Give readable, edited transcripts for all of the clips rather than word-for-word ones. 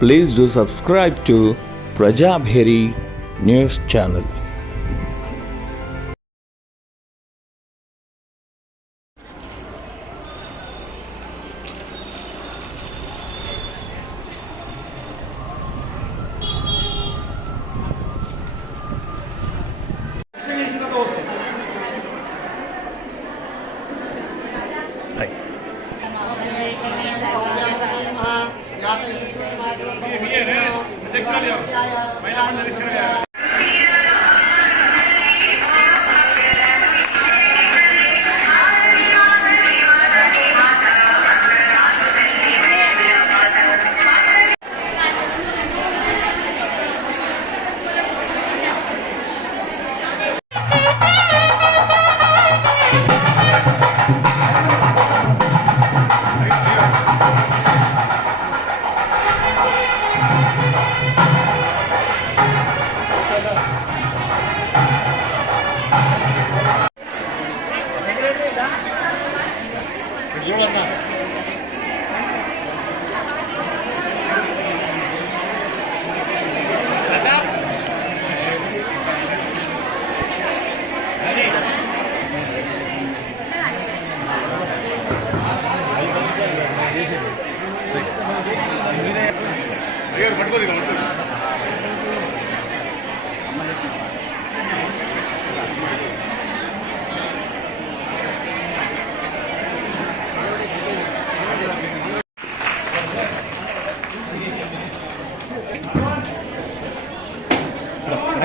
Please do subscribe to Prajabheri News Channel.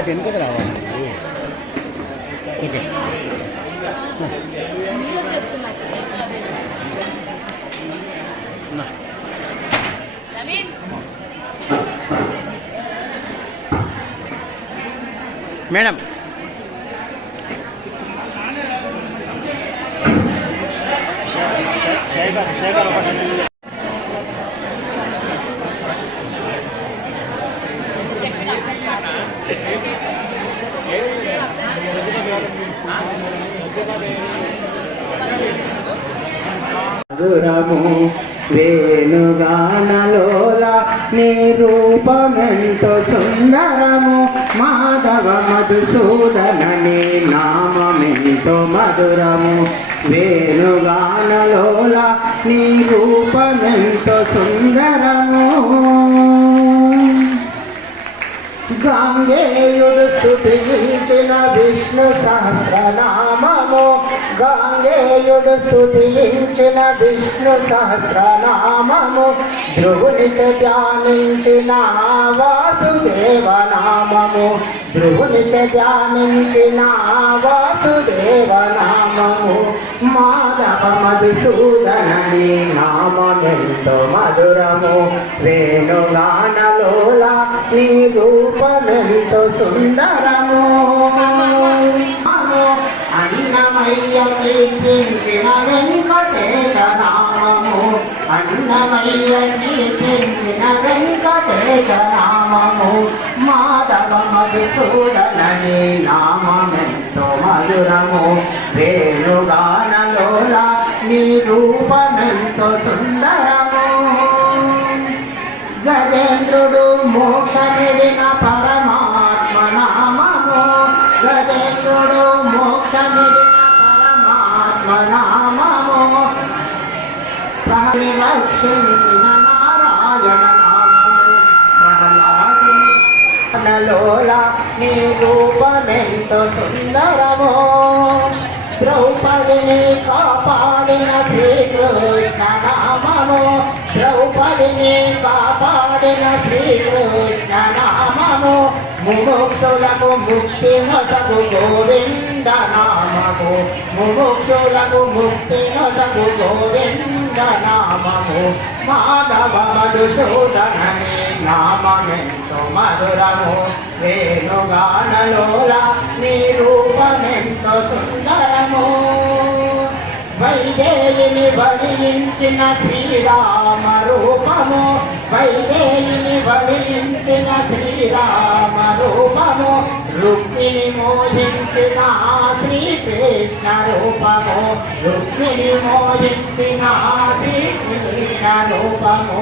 ఎందుకు రావాలి okay madam మధురము వేణుగానలోల నీ రూపమెంతో సుందరము మాధవ మధుసూదన నీ నామమెంతో మధురము వేణుగానలోల నీ రూపమెంతో సుందరము గాంగేయుడు స్తుతించిన విష్ణు సహస్రనామము గాంగేయుడు స్తుతించిన విష్ణు సహస్రనామము ధ్రువునిచ ధ్యానించిన వాసుదేవ నామము ధ్రువునిచ ధ్యానించిన వాసుదేవ నామము మాధవ మధుసూదన నీ నామమెంతో మధురము వేణుగానలోల నీ రూపమెంతో సుందరము అన్నమయ్య కీర్తించిన వెంకటేశ నామము అన్నమయ్య కీర్తించిన వెంకటేశ నామము మాధవ మధుసూదన నీ నామమెంతో మధురము వేణుగానలోల నీ రూపమెంతో సుందరము గజేంద్రుడు మోక్షమిడిన పరమాత్మ నామము గజేంద్రుడు మోక్షమిడిన పరమాత్మ నామము ప్రహ్లాదుని రక్షించిన నారాయణ నామము ప్రహ్లాదునిలోల నీ రూపమెంతో సుందరము ద్రౌపదిని కాపాడిన శ్రీకృష్ణ నామము ద్రౌపదిని కాపాడిన శ్రీకృష్ణ నామము ముముక్షులకు ముక్తి నొసగు గోవింద నామము ముముక్షులకు ముక్తి నొసగు గోవింద నామము మాధవ మధుసూదన నీ నామమెంతో మధురము వేణుగానలోల నీ రూపమెంతో సుందరము వైదేహిని వరించిన శ్రీరామ రూపము వైదేహిని వరించిన శ్రీరామ రూపము రుక్మిణి మోహించిన శ్రీకృష్ణ రూపము రుక్మిణి మోహించిన శ్రీకృష్ణ రూపము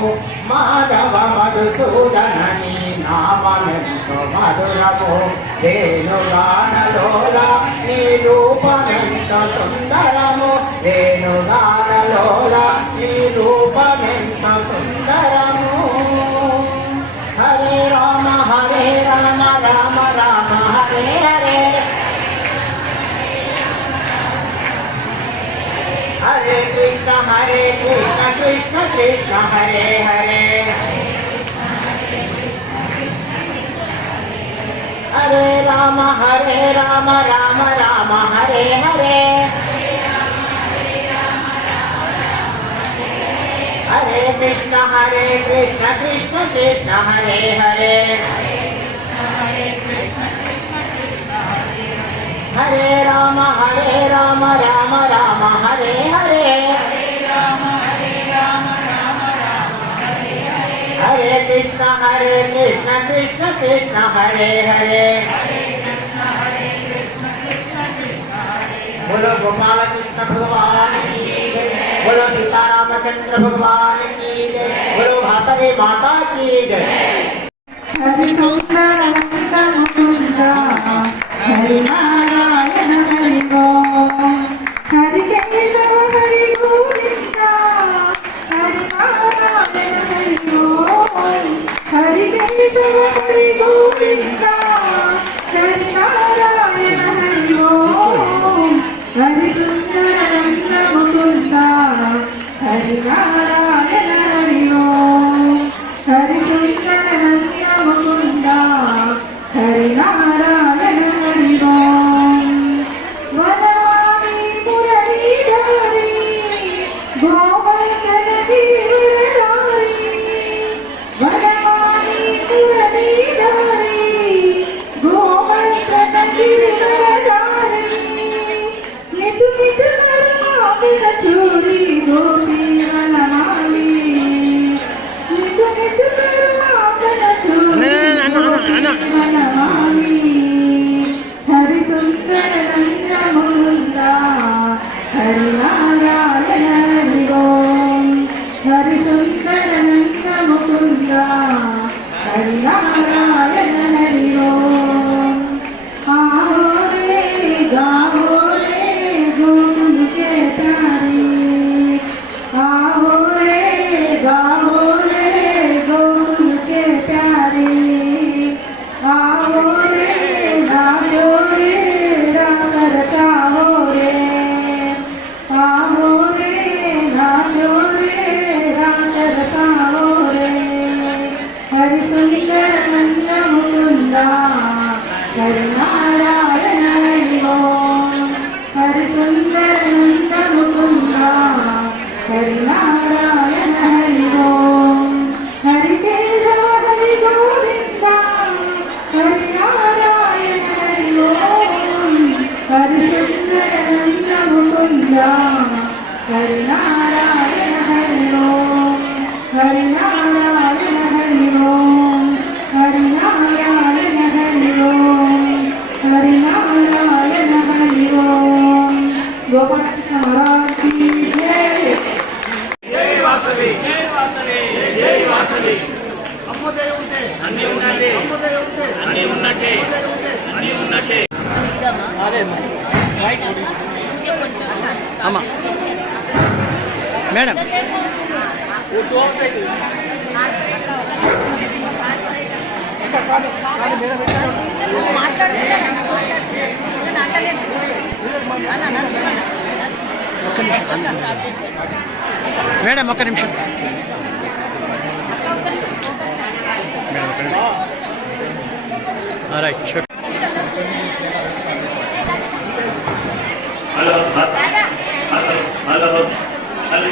మాధవ మధుసూదనని నామమెంతో మధురము వేణుగానలోల నీ రూపమెంతో సుందరము వేణుగానలోల నీ రూపమెంతో సుందరము హరే రామ రామ రామ హరే హరే హరే కృష్ణ కృష్ణ కృష్ణ హరే హరే హరే రామ రామ రామ హరే హరే హరే కృష్ణ కృష్ణ కృష్ణ హరే హరే హరే రామ రామ రామ హరే హరే హరే కృష్ణ కృష్ణ కృష్ణ హరే హరే बोलो गोपाल कृष्ण भगवान की जय बोलो सीतारामचंद्र भगवान की जय बोलो भासवे माता की जय हरि सुंदर मुकुंद हरि नारायण हरि गोविंद हरि केशव हरि गोविंद हरि नारायण हरि गोविंद हरि केशव हरि गोविंद हरि नारायण हरि गोविंद हरि सुंदर मुकुंद हरि नारायण हरि गोविंद हरि सुंदर मुकुंद हरि नारायण हरि गोविंद वनवाणी मुरलीधरी गोवर्धन गिरिधारी वनवाणी मुरलीधरी गोवर्धन गिरिधारी नितु नितु करुणाकर चूरी गोपी वनमाली नितु नितु करुणाकर चूरी वनमाली हरि सुंदर नंद मुकुंद हरि नारायण हरि गोविंद हरि सुंदर नंद मुकुंद हरि नारायण हरि गोविंद आओ रे गाओ रे गोकुल के प्यारे आओ रे गाओ रे गोकुल के प्यारे आओ रे नाचो रे रंग रचाओ रे आओ रे नाचो रे रंग रचाओ रे हरि सुंदर नंद मुकुंद हरि नारायण हरि गोविंद हरि सुंदर नंद मुकुंद हरि नारायण हरि गोविंद हरि केशव हरि गोविंद हरि नारायण हरि गोविंद हरि सुंदर नंद मुकुंद हरि नारायण हरि गोविंद हरि नारायण हरि गोविंद हरि नारायण हरि गोविंद हरि नारायण हरि गोविंद गोपाल कृष्ण महाराज की जय జై వాసవి జై వాసవి జై వాసవి అమ్మదే ఉంటే అన్ని ఉన్నట్టే అమ్మదే ఉంటే అన్ని ఉన్నట్టే అన్ని ఉన్నట్టే అదే అమ్మ మేడం మేడం ఒక్క నిమిషం right sure hello hello hello hello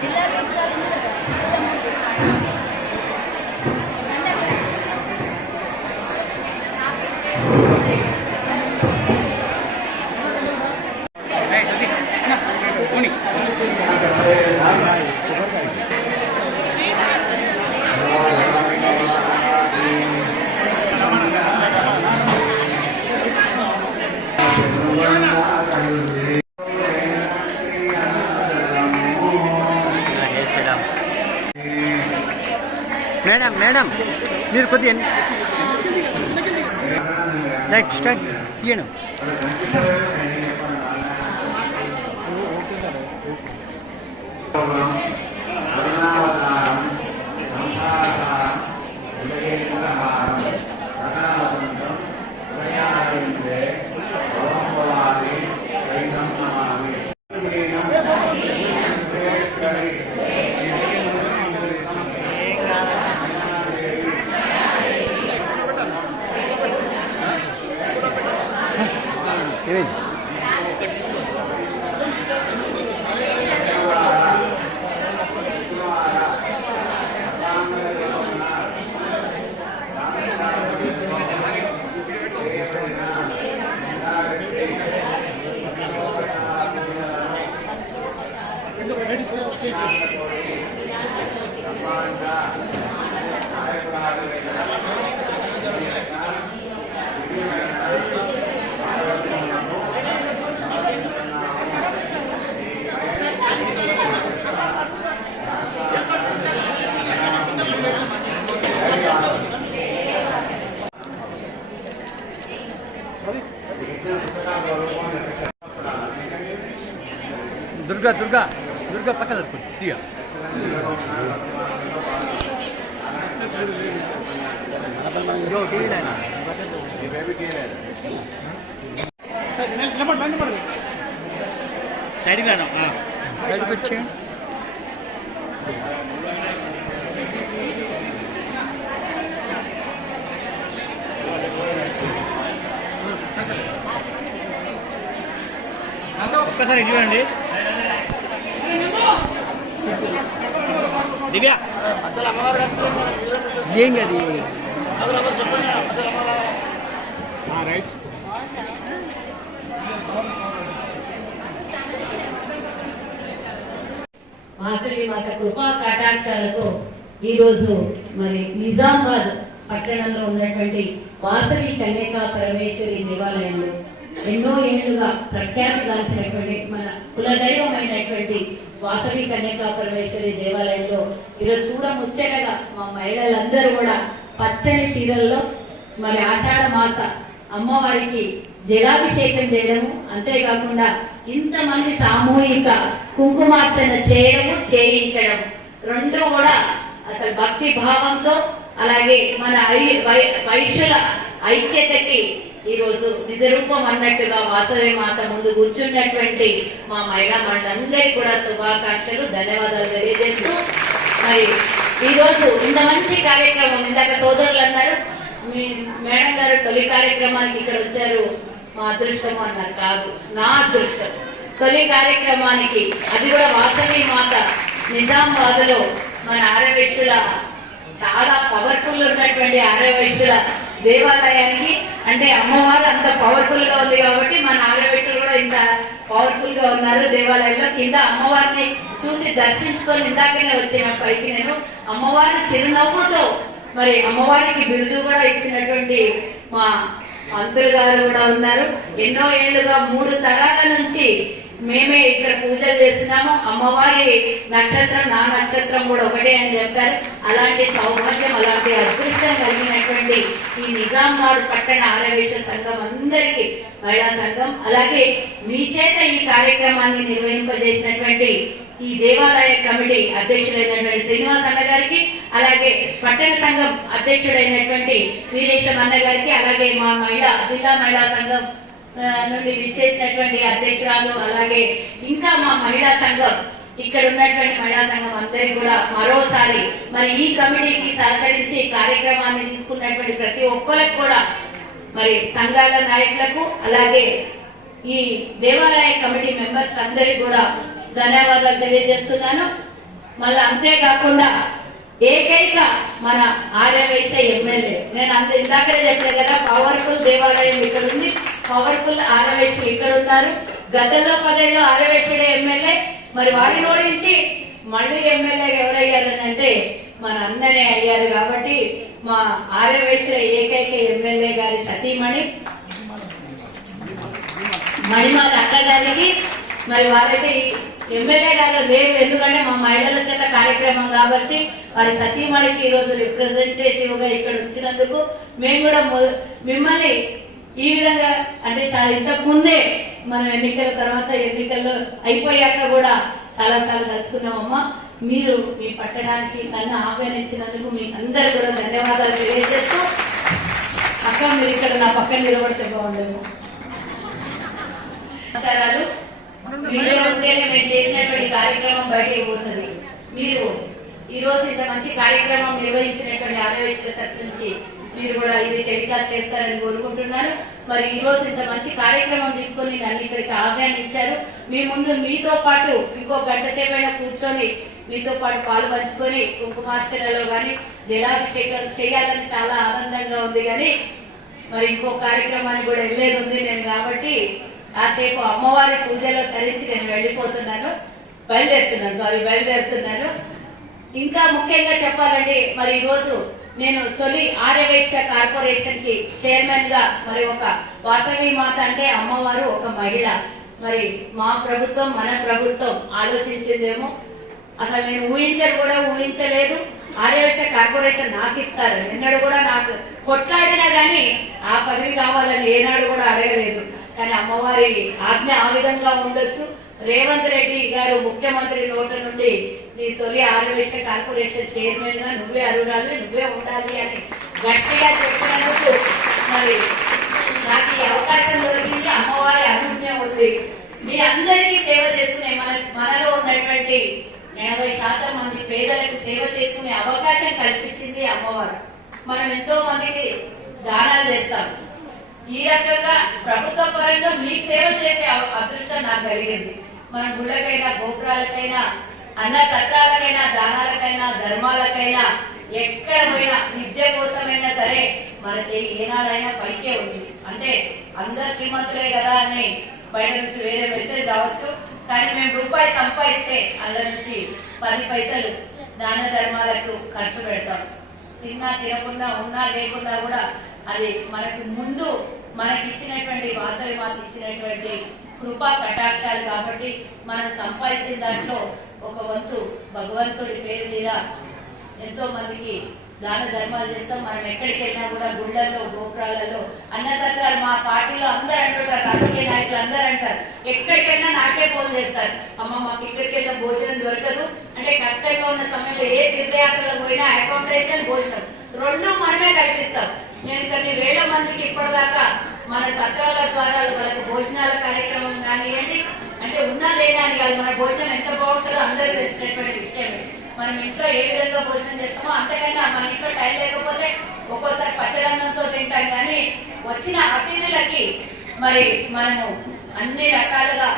జిల్లా మేడం మేడం మీరు కొద్దిగా రైట్ స్టార్ట్ తీయను దుర్గా దుర్గా దుర్గా పక్కన తీయ సైడ్కి సైడ్కి వచ్చేయండి ఒక్కసారి ఇవ్వండి దివ్య ఏం అది రైట్ వాసవి మాత కృపా కటాక్షాలతో ఈరోజు మరి నిజామాబాద్ పట్టణంలో ఉన్నటువంటి వాసవి కన్యకా పరమేశ్వరి దేవాలయంలో ఎన్నో ఏళ్లుగా ప్రఖ్యాతిగాంచినటువంటి మన కులదైవమైనటువంటి వాసవి కన్యకా పరమేశ్వరి దేవాలయంలో ఈరోజు కూడా ముచ్చటగా మా మహిళలందరూ కూడా పచ్చని చీరల్లో మరి ఆషాఢ మాస అమ్మవారికి జలాభిషేకం చేయడము, అంతేకాకుండా ఇంతమంది సామూహిక కుంకుమార్చన చేయడము చేయించడం రెండు కూడా అసలు భక్తి భావంతో అలాగే మన వైశ్యుల ఐక్యతకి ఈరోజు నిజరూపం అన్నట్టుగా వాసవి మాత ముందు కూర్చున్నటువంటి మా మహిళా మండలందరికీ కూడా శుభాకాంక్షలు ధన్యవాదాలు తెలియజేస్తూ మరి ఈరోజు ఇంత మంచి కార్యక్రమం ఇందాక సోదరులు అన్నారు మీ మేడం గారు తొలి కార్యక్రమానికి ఇక్కడ వచ్చారు మా అదృష్టం అన్నారు. కాదు, నా అదృష్టం. తొలి కార్యక్రమానికి అది కూడా వాసవి మాత నిజామాబాద్ లో మన ఆర్యవైశ్యుల చాలా పవర్ఫుల్ ఉన్నటువంటి ఆర్యవైశ్యుల దేవాలయానికి, అంటే అమ్మవారు అంత పవర్ఫుల్ గా ఉంది కాబట్టి మన ఆర్యవైశ్యులు కూడా ఇంత పవర్ఫుల్ గా ఉన్నారు దేవాలయంలో. కింద అమ్మవారిని చూసి దర్శించుకొని ఇందాకనే వచ్చిన పైకి నేను అమ్మవారి చిరునవ్వుతో మరి అమ్మవారికి బిరుదు కూడా ఇచ్చినటువంటి మా మంత్రులు గారు కూడా ఉన్నారు. ఎన్నో ఏళ్లుగా 3 తరాల నుంచి మేమే ఇక్కడ పూజలు చేస్తున్నాము. అమ్మవారి నక్షత్రం నా నక్షత్రం కూడా ఒకటే అని చెప్పారు. అలాంటి సౌభాగ్యం, అలాంటి అదృష్టం కలిగినటువంటి ఈ నిజామాబాద్ పట్టణ ఆర్యవైశ్య సంఘం అందరికీ, మహిళా సంఘం, అలాగే మీ చేత ఈ కార్యక్రమాన్ని నిర్వహింపజేసినటువంటి ఈ దేవాలయ కమిటీ అధ్యక్షుడైనటువంటి శ్రీనివాస్ అన్న గారికి, అలాగే పట్టణ సంఘం అధ్యక్షుడైనటువంటి వీరేశం అన్న గారికి, అలాగే మా జిల్లా మహిళా సంఘం నుండి విచ్చేసినటువంటి అధ్యక్షురాలు, అలాగే ఇంకా మా మహిళా సంఘం ఇక్కడ ఉన్నటువంటి మహిళా సంఘం అందరికీ కూడా మరోసారి మరి ఈ కమిటీకి సహకరించి కార్యక్రమాన్ని తీసుకున్నటువంటి ప్రతి ఒక్కరికి కూడా మరి సంఘాల నాయకులకు, అలాగే ఈ దేవాలయ కమిటీ మెంబర్స్ అందరికీ కూడా ధన్యవాదాలు తెలియజేస్తున్నాను. మళ్ళీ అంతేకాకుండా ఏకైక మన ఆర్యవైశ్య ఎమ్మెల్యే. నేను ఇందాకనే చెప్పాను కదా, పవర్ఫుల్ దేవాలయం ఇక్కడ ఉంది, పవర్ఫుల్ ఆర్యవైశ్యులు ఇక్కడ ఉన్నారు. గతంలో 10 ఏళ్ళు ఆర్యవైశ్యుడే ఎమ్మెల్యే. మరి వారిని ఓడించి మళ్ళీ ఎమ్మెల్యే ఎవరయ్యారని అంటే మన అందరే అయ్యారు. కాబట్టి మా ఆర్యవైశ్యుల ఏకైక ఎమ్మెల్యే గారి సతీమణి మణిమాల అక్క గారికి, మరి వారైతే ఎమ్మెల్యే గారు లేరు, ఎందుకంటే మా మహిళల చేత కార్యక్రమం కాబట్టి వారి సతీమణికి ఈరోజు రిప్రజెంటేటివ్ గా ఇక్కడ వచ్చినందుకు మేము కూడా మిమ్మల్ని ఈ విధంగా అంటే చాలా ఇంతకు ముందే మనం ఎన్నికల తర్వాత ఎన్నికల్లో అయిపోయాక కూడా చాలా సార్లు కలుసుకున్నామమ్మా. మీరు మీ పట్టడానికి నన్ను ఆహ్వానించినందుకు మీకు అందరూ కూడా ధన్యవాదాలు తెలియజేస్తూ, అక్క మీరు ఇక్కడ నా పక్కన నిలబడితే బాగుండేమో. నమస్కారాలు. మీలో ఉంటేనే మేము చేసినటువంటి కార్యక్రమం బయటికి పోతుంది. మీరు ఈ రోజు ఇంత మంచి కార్యక్రమం నిర్వహించినటువంటి ఆర్యవైశ్యుల తరఫు నుంచి మీరు కూడా ఇది టెలికాస్ట్ చేస్తారని కోరుకుంటున్నాను. మరి ఈ రోజు ఇంత మంచి కార్యక్రమం తీసుకొని నన్ను ఇక్కడికి ఆహ్వానించారు. మీ ముందు మీతో పాటు ఇంకో గంట సేపైనా కూర్చొని మీతో పాటు పాలు పంచుకొని కుంకుమార్చనలో కానీ జలాభిషేకం చేయాలని చాలా ఆనందంగా ఉంది. కానీ మరి ఇంకో కార్యక్రమాన్ని కూడా వెళ్ళేది ఉంది నేను, కాబట్టి కాసేపు అమ్మవారి పూజలో తరించి నేను బయలుదేరుతున్నాను. ఇంకా ముఖ్యంగా చెప్పాలంటే మరి ఈ రోజు నేను తొలి ఆర్యవైశ్య కార్పొరేషన్ కి చైర్మన్ గా, మరి ఒక వాసవి మాత అంటే అమ్మవారు ఒక మహిళ. మరి మా ప్రభుత్వం మన ప్రభుత్వం ఆలోచించిందేమో, అసలు నేను ఊహించలేదు ఆర్యవైశ్య కార్పొరేషన్ నాకు ఇస్తారు. ఎన్నడూ కూడా నాకు కొట్లాడినా గానీ ఆ పదవి కావాలని ఏనాడు కూడా అడగలేదు. కానీ అమ్మవారి ఆజ్ఞ ఆ విధంగా ఉండొచ్చు. రేవంత్ రెడ్డి గారు ముఖ్యమంత్రి నోట నుండి నీ తొలి ఆర్యవైశ్య కార్పొరేషన్ చైర్మన్ గా నువ్వే అర్హురాలు, నువ్వే ఉండాలి అని గట్టిగా చెప్పినందుకు మరి నాకు ఈ అవకాశం దొరికింది. అమ్మవారి అనుజ్ఞ ఉంది. మీ అందరికీ సేవ చేసుకునే మనలో ఉన్నటువంటి 80% మంది పేదలకు సేవ చేసుకునే అవకాశం కల్పించింది అమ్మవారు. మనం ఎంతో మందికి దానాలు చేస్తాం. ఈ రకంగా ప్రభుత్వ పరంగా మీ సేవలు చేసే అదృష్టం నాకు కలిగింది. మన గుళ్ళకైనా, గోపురాలకైనా, అన్న సత్రాలకైనా, దానాలకైనా, ధర్మాలకైనా, ఎక్కడ పోయినా విద్య కోసమైనా సరే మన చెయ్యి ఏనాడైనా పైకే ఉంది. అంటే అందరు శ్రీమంతులే కదా అని బయట నుంచి వేరే మెసేజ్ రావచ్చు. కానీ మేము రూపాయి సంపాదిస్తే అందులో నుంచి 10 పైసలు దాన ధర్మాలకు ఖర్చు పెడతాం. తిన్నా తినకుండా ఉన్నా లేకుండా కూడా అది మనకు ముందు మనకిచ్చినటువంటి వాసవి మాత ఇచ్చినటువంటి కృపా కటాక్షాలు. కాబట్టి మనం సంపాదించిన దాంట్లో ఒక వంతు భగవంతుడి పేరు మీద ఎంతో మందికి దాన ధర్మాలు చేస్తాం. మనం ఎక్కడికి వెళ్ళినా కూడా గుళ్ళల్లో, గోపురాలలో, అన్న సత్రాలు మా పార్టీలో అందరూ అంటుంటారు, రాజకీయ నాయకులు అందరూ అంటారు, ఎక్కడికి వెళ్ళినా నాకే ఫోన్ చేస్తారు, అమ్మ మాకు ఇక్కడికి వెళ్ళిన భోజనం దొరకదు అంటే. కష్టంగా ఉన్న సమయంలో ఏ తీర్థయాత్రలకు పోయినా అకామిడేషన్, భోజనం రెండు మనమే కల్పిస్తాం. నేను కొన్ని వేల మందికి ఇప్పటిదాకా మన సత్రాల ద్వారా వాళ్ళకి భోజనాల కార్యక్రమం కానివ్వండి, అంటే ఉన్నా లేనా అని కాదు, మన భోజనం ఎంత బాగుంటుందో అందరికీ తెలిసినటువంటి విషయమే. మనం ఇంట్లో ఏ విధంగా భోజనం చేస్తామో అంతకన్నా మన ఇంట్లో టైం లేకపోతే ఒక్కోసారి పచ్చడన్నంతో తింటాం. కానీ వచ్చిన అతిథులకి మరి మనము అన్ని రకాలుగా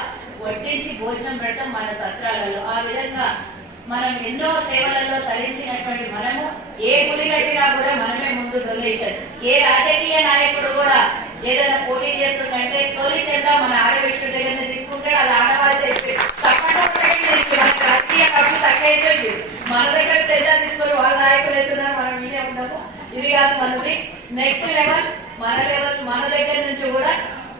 వడ్డించి భోజనం పెడతాం మన సత్రాలలో. ఆ విధంగా మనం ఎన్నో సేవలలో తరించినటువంటి మనము ఏ గుడి కట్టినా కూడా మనమే ముందు డొనేషన్. ఏ రాజకీయ నాయకుడు కూడా ఏదైనా పోటీ చేస్తుందంటే తొలి చేద్దాం మన ఆర్యవైశ్యుడి దగ్గర తీసుకుంటాడు, అది ఆడవాళ్ళు రాజకీయ ఖర్చు తక్కువైపోయింది. మన దగ్గర చేద్దాం తీసుకొని వాళ్ళ నాయకులు అవుతున్నారు, మనం మీనే ఉండము. ఇది కాదు మనది. నెక్స్ట్ లెవెల్ మన దగ్గర నుంచి కూడా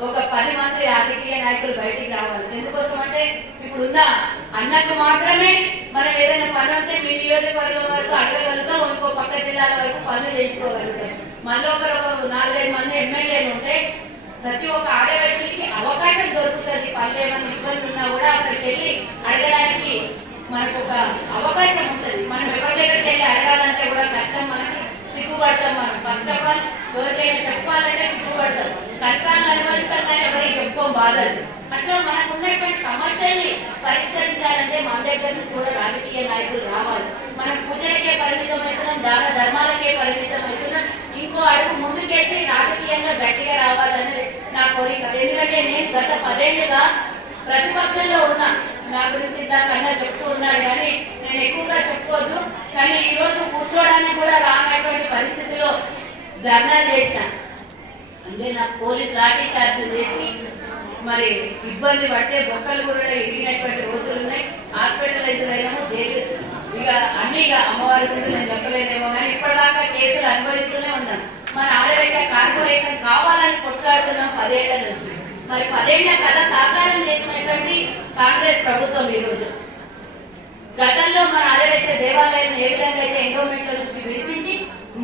ఒక 10 మంది రాజకీయ నాయకులు బయటికి రావాలి. ఎందుకోసం అంటే ఇప్పుడున్న అన్నకు మాత్రమే మనం ఏదైనా పని ఉంటే మీ నియోజకవర్గం వరకు అడగగలుగుతాం, ఇంకో పక్క జిల్లాల వరకు పనులు చేయించుకోగలుగుతాం. మనలో ఒకరు 4-5 మంది ఎమ్మెల్యేలు ఉంటే ప్రతి ఒక్క ఆర్యవైశ్యుడికి అవకాశం దొరుకుతుంది. పనులు ఏమైనా ఇబ్బంది ఉన్నా కూడా అక్కడికి వెళ్ళి అడగడానికి మనకు ఒక అవకాశం ఉంటుంది. మనం ఎవరి దగ్గరికి వెళ్ళి అడగాలంటే కూడా కష్టం, మనకి సిగ్గుపడతాం. మనం ఫస్ట్ ఆఫ్ ఆల్ ఎవరికైనా చెప్పుకోవాలంటే సిగ్గుపడతాం, కష్టాలను అనుభవిస్తాం కానీ ఎవరికి చెప్పుకోం బాధలు. అట్లా మనకు ఉన్నటువంటి సమస్యల్ని పరిష్కరించాలంటే మన దగ్గర నుంచి కూడా రాజకీయ నాయకులు రావాలి. మనం పూజలకే పరిమితం అవుతున్నాం, దాన ధర్మాలకే పరిమితం అవుతున్నాం. ఇంకో అడుగు ముందుకేసి రాజకీయంగా గట్టిగా రావాలనేది నా కోరిక. ఎందుకంటే నేను గత 10 ఏళ్లుగా ప్రతిపక్షంలో ఉన్నా. నా గురించి కన్నా చెప్తూ ఉన్నాడు కానీ నేను నేను ఎక్కువగా చెప్పుకోవద్దు, కానీ ఈ రోజు కూర్చోవడానికి కూడా రానటువంటి పరిస్థితిలో ధర్నా చేసిన, అంటే నాకు పోలీస్ లాఠీ చార్జ్ చేసి మరి ఇబ్బంది పడితే బొక్కలు కూడా ఎదిగినటువంటి రోజులు ఉన్నాయి. హాస్పిటలైజర్ అయినాము, జైలు ఇక అన్ని ఇక అమ్మవారి గురించి నేను చెప్పలేదేమో, కానీ ఇప్పటిదాకా కేసులు అనుభవిస్తూనే ఉన్నాను. మన ఆర్యవేశ కార్పొరేషన్ కావాలని కొట్లాడుతున్నాం 10 ఏళ్ల నుంచి. మరి 10 ఏళ్ల కథ సాకారం చేసినటువంటి కాంగ్రెస్ ప్రభుత్వం ఈ రోజు. గతంలో మన ఆర్యవేశ దేవాలయాలను ఏ విధంగా అయితే ఎండోమెంట్ల నుంచి విడిపించి,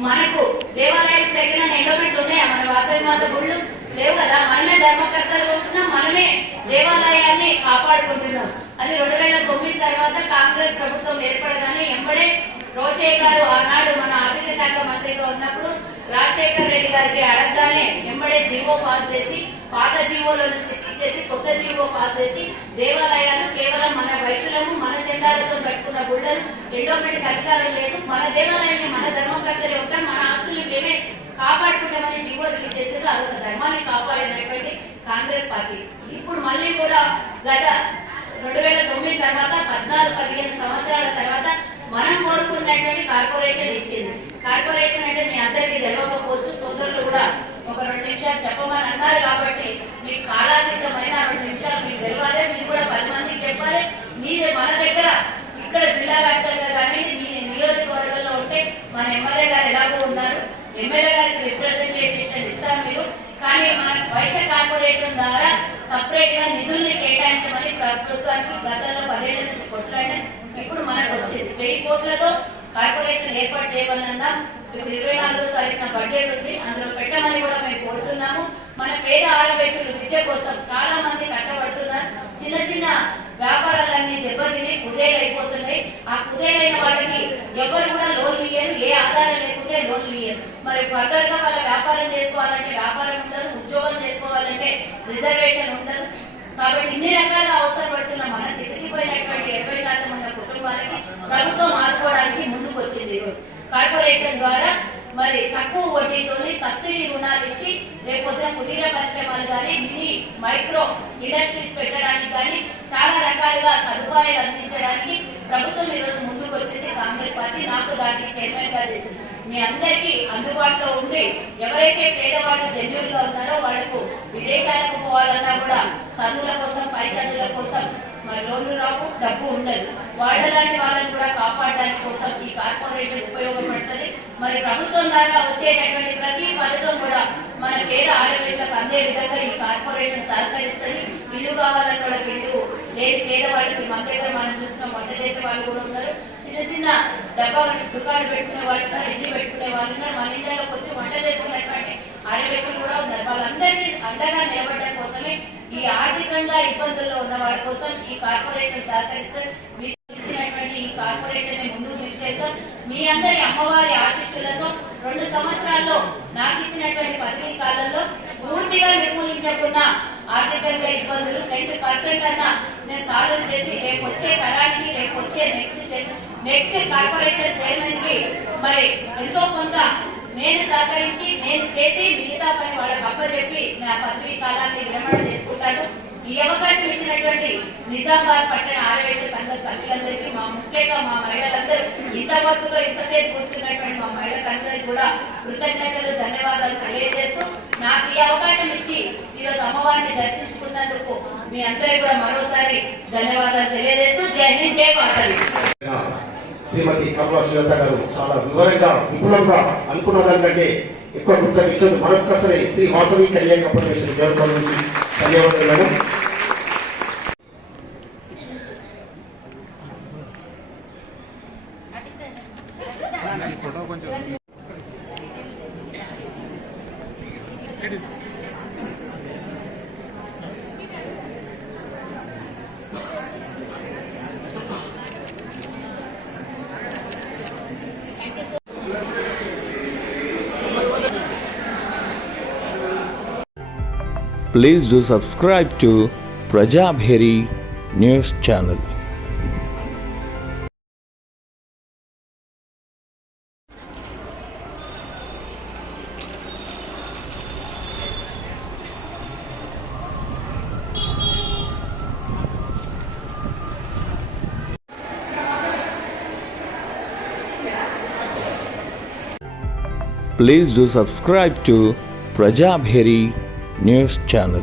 మనకు దేవాలయాలకు ఎక్కడ ఎండోమెంట్లు ఉన్నాయా? మన వాసవి మాత గుళ్ళు లేవు కదా, మనమే ధర్మకర్తలు ఉంటున్నాం, మనమే దేవాలయాన్ని కాపాడుకుంటున్నాం. అది 2009 తర్వాత కాంగ్రెస్ ప్రభుత్వం ఏర్పడగానే ఎంబడే రోషయ్య గారు ఆనాడు మన ఆర్థిక శాఖ మంత్రిగా ఉన్నప్పుడు రాజశేఖర్ రెడ్డి గారికి అడగగానే ఎంబడే జీవో పాస్ చేసి, పాత జీవోల నుంచి తీసేసి కొత్త జీవో పాస్ చేసి, దేవాలయాలు కేవలం మన వైశ్యులము మన చందాలతో కట్టుకున్న గుళ్ళను ఎండోమెంట్కి అధికారం లేదు, మన దేవాలయాన్ని మన ధర్మకర్తలే ఉంటాం, మన ఆస్తుల్ని మేమే కాపాడుకుంటామని జీవో రిలీజ్ చేశారు. అదొక ధర్మాన్ని కాపాడినటువంటి కాంగ్రెస్ పార్టీ. ఇప్పుడు మళ్ళీ కూడా గత 2009 తర్వాత 14-15 సంవత్సరాల తర్వాత మనం కోరుకున్నటువంటి కార్పొరేషన్ ఇచ్చింది. కార్పొరేషన్ అంటే మీ అందరికీ తెలియకపోవచ్చు, సోదరులు కూడా ఒక 2 నిమిషాలు చెప్పమని అన్నారు కాబట్టి మీకు కాలాతీతమైన 2 నిమిషాలు మీకు తెలియాలి, మీరు కూడా 10 మందికి చెప్పాలి. మీరు మన దగ్గర ఇక్కడ జిల్లా వ్యాప్తంగా కానీ నియోజకవర్గంలో ఉంటే మన ఎమ్మెల్యే గారు ఎలాగో ఉన్నారు, ఎమ్మెల్యే గారికి రిప్రజెంటేషన్ ఇస్తారు మీరు, కానీ మన వైశ్య కార్పొరేషన్ ద్వారా సపరేట్ గా నిధుల్ని కేటాయించమని ప్రభుత్వానికి గతంలో 10 ఏళ్ల నుంచి కొట్లాడినా ఇప్పుడు మనకు వచ్చింది. 1000 కోట్లతో కార్పొరేషన్ ఏర్పాటు చేయమన్నా ఇప్పుడు 24వ తారీఖున బడ్జెట్ ఉంది, అందులో పెట్టమని కూడా మేము కోరుతున్నాము. మన పేద ఆడవేశులు విద్య కోసం చాలా మంది కష్టపడుతున్నారు. చిన్న చిన్న వ్యాపారాలన్నీ దెబ్బతిని కుదేలైపోతున్నాయి. ఆ కుదేలైన వాళ్ళకి ఎవరు కూడా లోన్లు ఇయ్యరు, ఏ ఆధారం లేకుంటే లోన్లు ఇయ్యరు. మరి ఫర్దర్ గా వాళ్ళ వ్యాపారం చేసుకోవాలంటే వ్యాపారం ఉండదు, ఉద్యోగం చేసుకోవాలంటే రిజర్వేషన్ ఉండదు. కాబట్టి ఇన్ని రకాల అవసరం పడుతున్న మన చితికిపోయినటువంటి 80% ఉన్న కుటుంబాలకి ప్రభుత్వం ఆదుకోవడానికి ముందుకు వచ్చింది. ఈరోజు కార్పొరేషన్ ద్వారా మరి తక్కువ వడ్డీతోని సబ్సిడీ రుణాలు ఇచ్చి రేపొద్దున కుటీర పరిశ్రమలు కానీ మినీ మైక్రో ఇండస్ట్రీస్ పెట్టడానికి కానీ చాలా రకాలుగా సదుపాయాలు అందించడానికి ప్రభుత్వం ఈరోజు ముందుకు వచ్చింది కాంగ్రెస్ పార్టీ. నాకు దానికి చైర్మన్ గా చేసింది. మీ అందరికీ అందుబాటులో ఉండి ఎవరైతే పేదవాళ్ళు జెన్యూన్ గా ఉన్నారో వాళ్లకు విదేశాలకు పోవాలన్నా కూడా చదువుల కోసం, పై చదువుల కోసం మరి లోన్లు రావు, డబ్బు ఉండదు. వాళ్ళలాంటి వాళ్ళని కూడా కాపాడడానికి కోసం ఈ కార్పొరేషన్ ఉపయోగపడుతుంది. మరి ప్రభుత్వం ద్వారా వచ్చేటటువంటి ప్రతి పథకం కూడా మన పేద ఆడవేశలకు అందే విధంగా ఈ కార్పొరేషన్ సహకరిస్తుంది. ఇల్లు కావాలని వాళ్ళకి ఇల్లు లేని పేదవాళ్ళకి మన దగ్గర మనం చూస్తున్నాం, వంట చేసే వాళ్ళు కూడా ఉన్నారు, చిన్న చిన్న డబ్బా దుకాణాలు పెట్టుకునే వాళ్ళు ఉన్నారు, ఇల్లు పెట్టుకునే వాళ్ళు ఉన్నారు, మన ఇంట్లోకి వచ్చి వంట చేసుకున్నటువంటి ఆడవేశలు కూడా ఉన్నారు. వాళ్ళందరినీ అండగా నిలబడడం కోసమే ఈ ఆర్థికంగా ఇబ్బందుల్లో ఉన్న వాళ్ళ కోసం ఈ కార్పొరేషన్ సహకరిస్తే మీరు ఇచ్చినటువంటి ఈ కార్పొరేషన్ ని ముందుకు తీసుకెళ్తాం. మీ అందరి అమ్మవారి ఆశీస్సులతో 2 సంవత్సరాల్లో నాకు ఇచ్చినటువంటి పదవీ కాలంలో పూర్తిగా నిర్మూలించకుండా ఆర్థికంగా ఇబ్బందులు 10% అన్నా నేను సాల్వ్ చేసి రేపు వచ్చే తరానికి, రేపు వచ్చే నెక్స్ట్ కార్పొరేషన్ చైర్మన్ కి మరి ఎంతో కొంత నేను సహకరించి నేను చేసి మిగతా పని వాళ్ళకి అప్పచెప్పి నా పదవీ కాలాన్ని విరమణ చేసుకుంటాను. ఈ అవకాశం ఇచ్చినటువంటి నిజామాబాద్ పట్టణ ఆర్యవేశ సంఘ సభ్యులందరికీ, ముఖ్యంగా మా మహిళలందరూ ఇంతవరకుతో ఇంతసేపు కూర్చున్నటువంటి మా మహిళలందరికీ కూడా కృతజ్ఞతలు, ధన్యవాదాలు తెలియజేస్తూ నాకు ఈ అవకాశం ఇచ్చి ఈరోజు అమ్మవారిని దర్శించుకున్నందుకు మీ అందరికీ కూడా మరోసారి ధన్యవాదాలు తెలియజేస్తూ జై హింద్, జై వాసవి. శ్రీమతి కల్వ శ్వేత గారు చాలా వివరంగా విపులంగా అనుకున్న దానికంటే ఎక్కువ కృతజ్ఞతలు మరొక్కసారి శ్రీ వాసవి కళ్యాణ కార్పొరేషన్ దేవతల నుంచి ధన్యవాదాలు. Please do subscribe to Prajabheri News Channel. Please do subscribe to Prajabheri News Channel.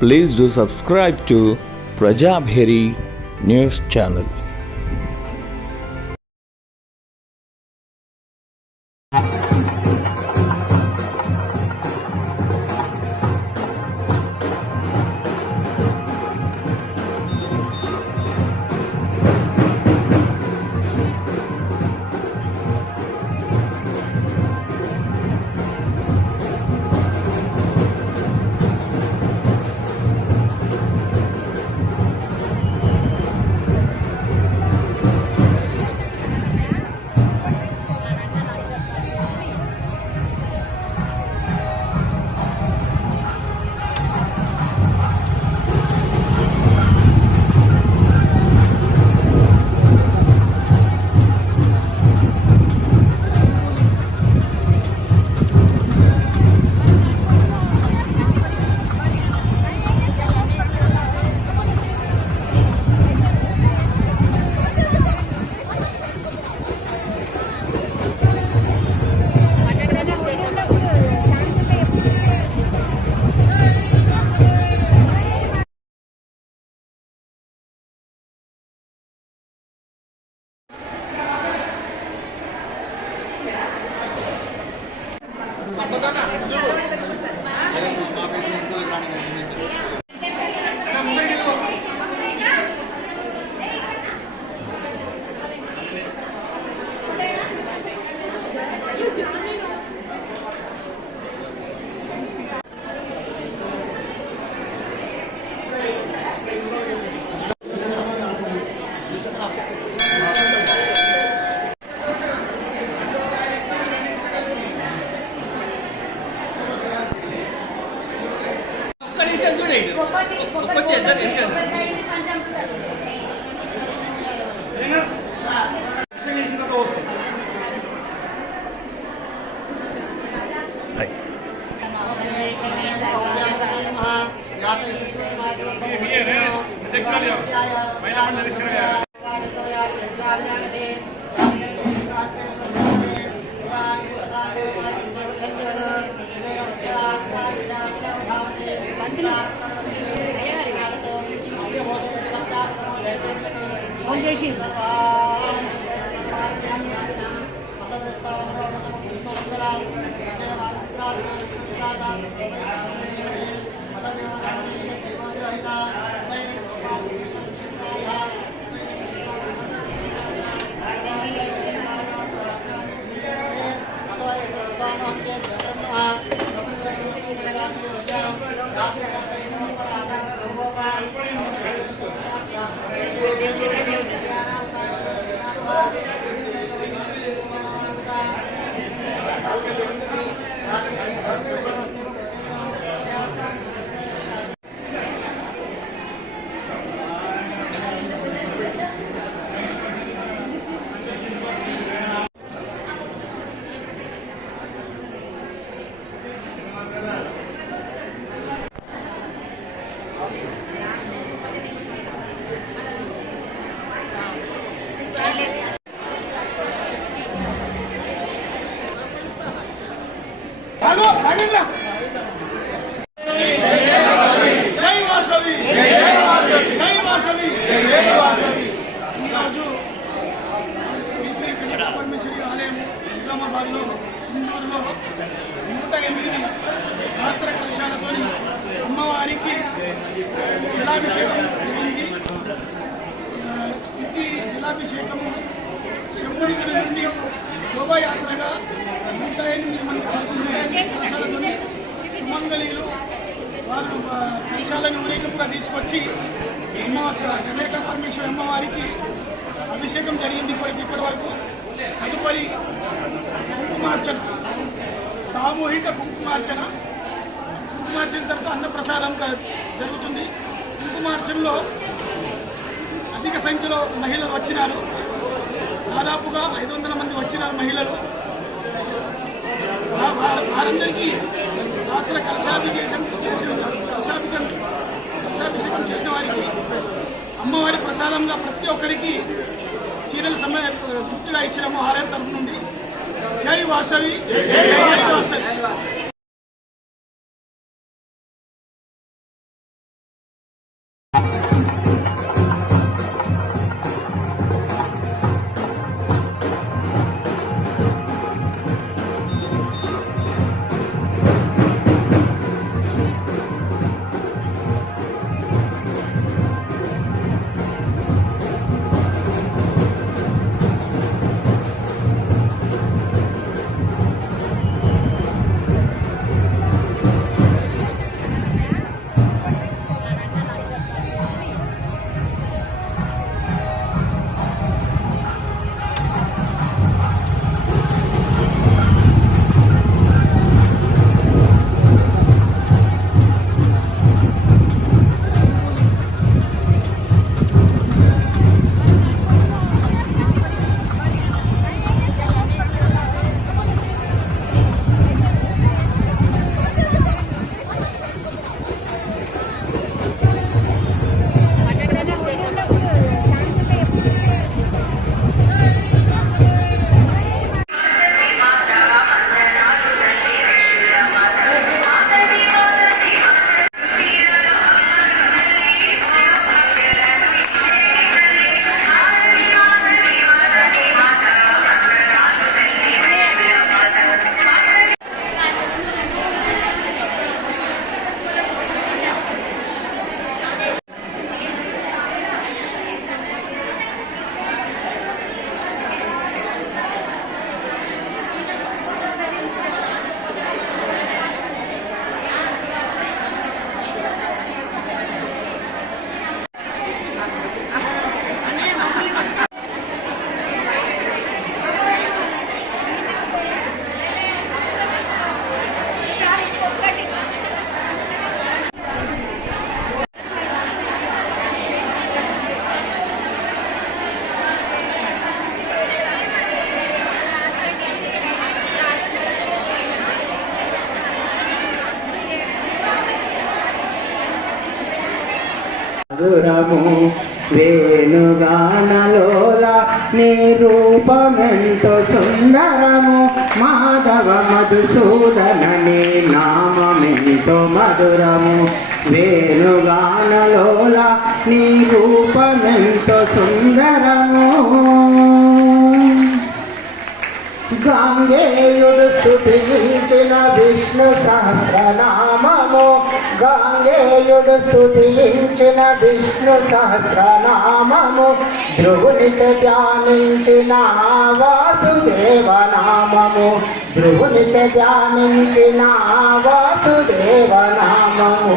Please do subscribe to Prajabheri News Channel. నిజామాబాద్లో ఇందూరులో 108 సహస్ర కలశాలతో అమ్మవారికి జలాభిషేకం జరిగింది. ఇది జలాభిషేకము శంభునికుడి నుండి శోభాయాత్రగా 108 మంది కలశాలతో సుమంగళీలు వారు కలశాలను ఊరేగింపుగా తీసుకొచ్చి కన్యకా పరమేశ్వరి అమ్మవారికి అభిషేకం జరిగింది. ఇప్పటి వరకు తదుపరి కుంకుమార్చన, సామూహిక కుంకుమార్చన తర్వాత అన్నప్రసాదం జరుగుతుంది. కుంకుమార్చనలో అధిక సంఖ్యలో మహిళలు వచ్చినారు. దాదాపుగా 500 మంది వచ్చినారు మహిళలు. వారందరికీ శాస్త్ర కలశాభిషేకం చేసిన వారికి అమ్మవారి ప్రసాదంగా ప్రతి ఒక్కరికి చీరల సమయ గిఫ్ట్గా ఇచ్చినాము ఆలయం తరఫు నుండి. జై వాసవి, జై వాసవి. మధురము వేణుగానలోల నీ రూపమెంతో సుందరము మాధవ మధుసూదన నీ నామమెంతో మధురము వేణుగానలోల నీ రూపమెంతో సుందరము గాంగేయుడు స్తుతించిన విష్ణు సహస్రనామము గాంగేయుడు స్తుతించిన విష్ణు సహస్రనామము ధ్రువునిచ ధ్యానించిన వాసుదేవనామము ధ్రువునిచ ధ్యానించిన వాసుదేవనామము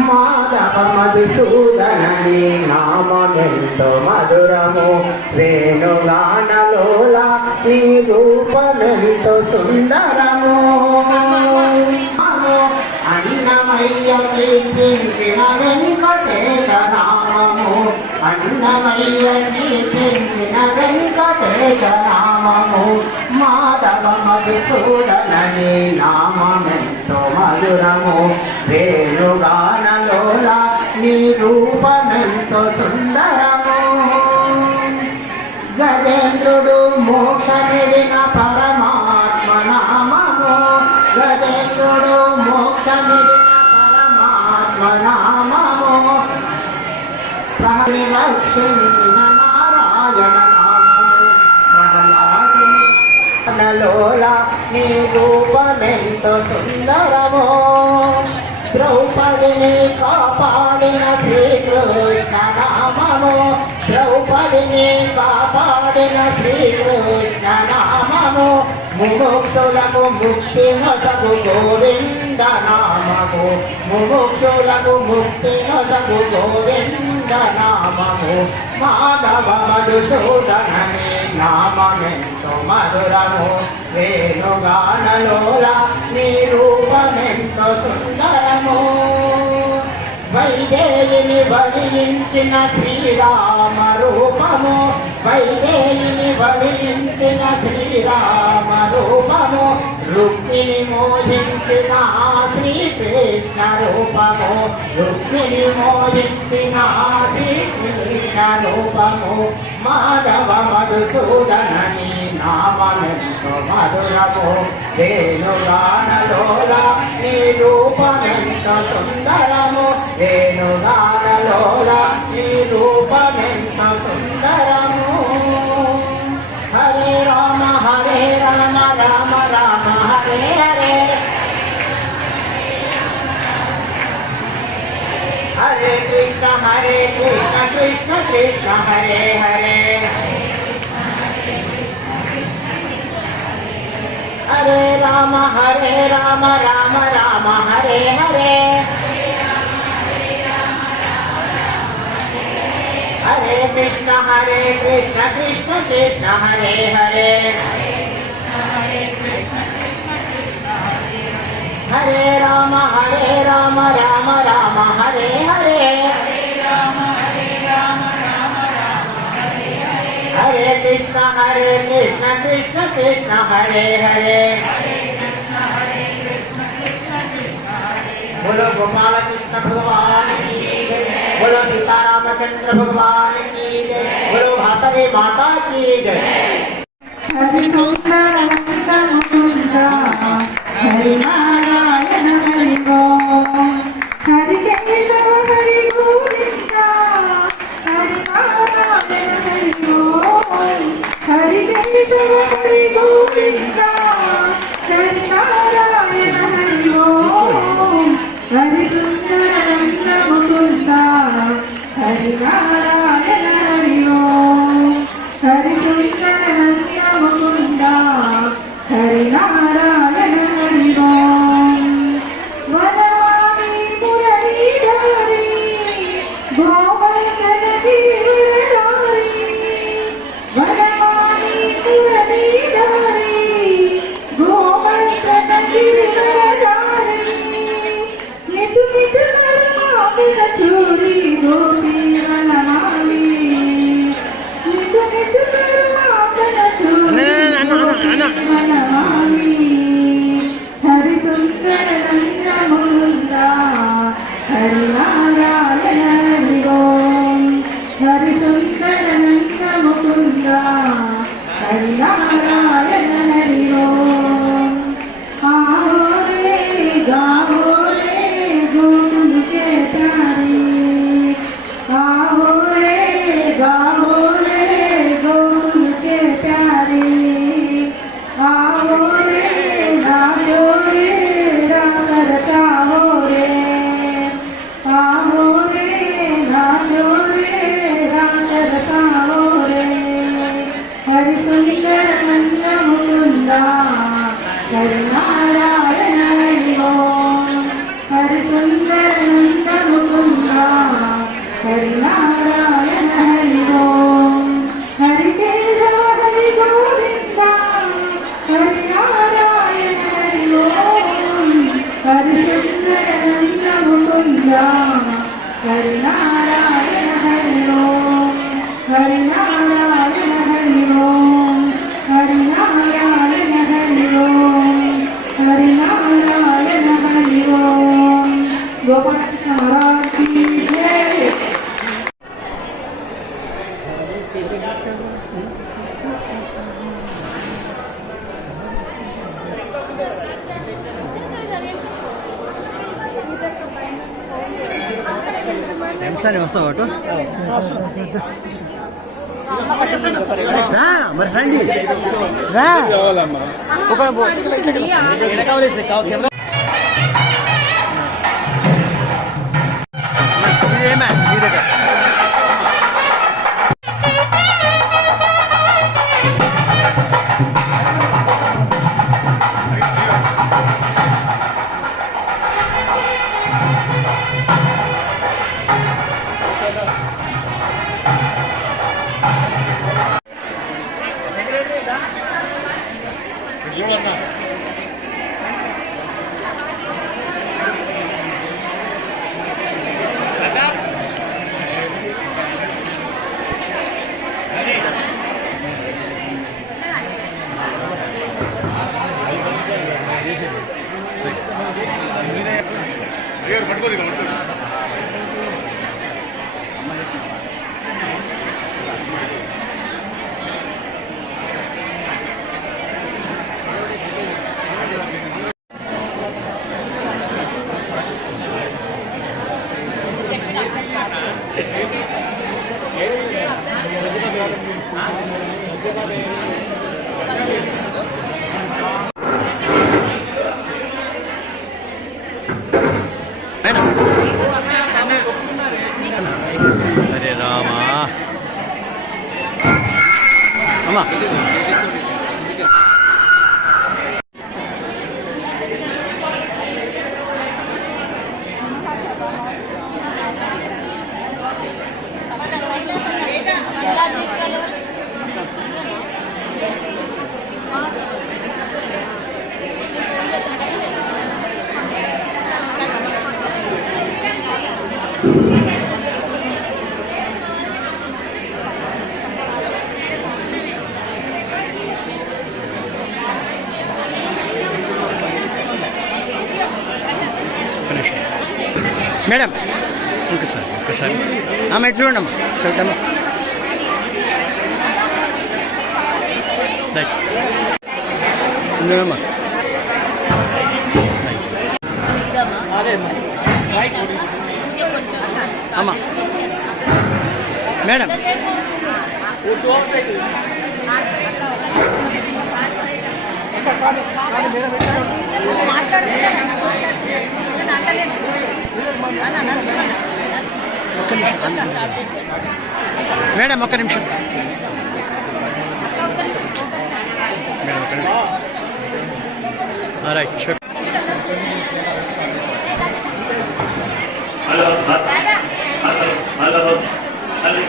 మాధవ మధుసూదన నీ నామమెంతో మధురము వేణుగానలోల నీ రూపమెంతో సుందరము అన్నమయ్య కీర్తించిన వెంకటేశ నామము అన్నమయ్య కీర్తించిన వెంకటేశ నామము మాధవ మధుసూదన నీ నామమెంతో మధురము వేణుగానలోల నీ రూపమెంతో సుందరము గజేంద్రుడు మోక్షమిడిన పరమాత్మ నామము గజేంద్రుడు మోక్షమిడిన పరమాత్మ నామము ప్రహ్లాదుని రక్షించిన నారాయణ నామము ప్రహ్లాదునిలోల నీ రూపమెంతో సుందరము ద్రౌపదిని కాపాడిన శ్రీకృష్ణ నామము ద్రౌపదిని కాపాడిన శ్రీకృష్ణ నామము ముముక్షులకు ముక్తి నొసగు గోవింద నామము ముముక్షులకు ముక్తి నొసగు గోవింద నామము మాధవ మధుసూదన నీ నామమెంతో మధురము వేణుగానలోల నీ రూపమెంతో సుందరము వైదేహిని వరించిన శ్రీరామ రూపము వైదేహిని వరించిన శ్రీరామ రూపము రుక్మిణి మోహించిన శ్రీకృష్ణ రూపము రుక్మిణి మోహించిన శ్రీకృష్ణ రూపము మాధవ మధుసూదనని నామమెంతో మధురము వేణుగానలోల నీ రూపమెంతో సుందరము వేణుగానలోల నీ రూపమెంతో సుందరము హరే రామ రామ రామ హరే హరే హరే కృష్ణ కృష్ణ కృష్ణ హరే హరే హరే రామ రామ రామ హరే హరే హరే కృష్ణ కృష్ణ కృష్ణ హరే హరే హరే రామ రామ హరే హరే హరే కృష్ణ కృష్ణ కృష్ణ హరే హరే बोलो गोपाल कृष्ण भगवान की जय बोलो सीतारामचंद्र भगवान की जय बोलो भासवी माता की जय హరి సుందర నందముకుంద హరి నారాయణ హరి ఓం హరి కేశవ హరి గోవింద హరి నారాయణ హరి ఓం హరి కేశవ హరి గోవింద హరి నారాయణ హరి ఓం హరి సుందర నందముకుంద హరి నారాయణ హరి ఓం హరి సుందర నందముకుంద హరి నారాయణ హరి ఓం వనవాణి మురళీధరి గోవర్ధన గిరివరారి వనవాణి మురళీధరి గోవర్ధన గిరివరారి నితు నితు కరుణాకర చూరి గోపీ వనమాలి నితు నితు కరుణాకర చూరి వనమాలి హరి సుందర నందముకుంద హరి నారాయణ హరి ఓం హరి సుందర నందముకుంద హరి నారాయణ హరి ఓం आओ रे गाओ रे गोकुल के प्यारे आओ रे गाओ रे गोकुल के प्यारे आओ रे नाचो रे रंग रचाओ रे आओ रे नाचो रे रंग रचाओ रे हरि सुंदर नंदमुकुंद हरि नारायण हरि ओम हरि सुंदर नंदमुकुंद हरि नारायण हरि ओम हरि केशव हरि गोविंद हरि नारायण हरि ओम हरि सुंदर नंदमुकुंद हरि नारायण हरि ओम हरि नारायण हरि ओम हरि नारायण हरि ओम हरि नारायण हरि ओम गोपाल कृष्ण महाराज की जय ఎంసారి వస్తావు అటు రా మరి రండి రా అరే రామా అమ్మా మేడం ఒక్కసారి ఆమె చూడండి చూద్దామా చూడమ్మా అమ్మా మేడం మేడం ఒక్క నిమిషం మేడం ఒక్క నిమిషం right sure hello hello hello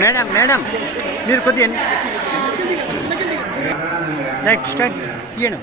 madam madam మీరు కొద్దిగా రైట్ స్టార్ట్ ఇయ్యను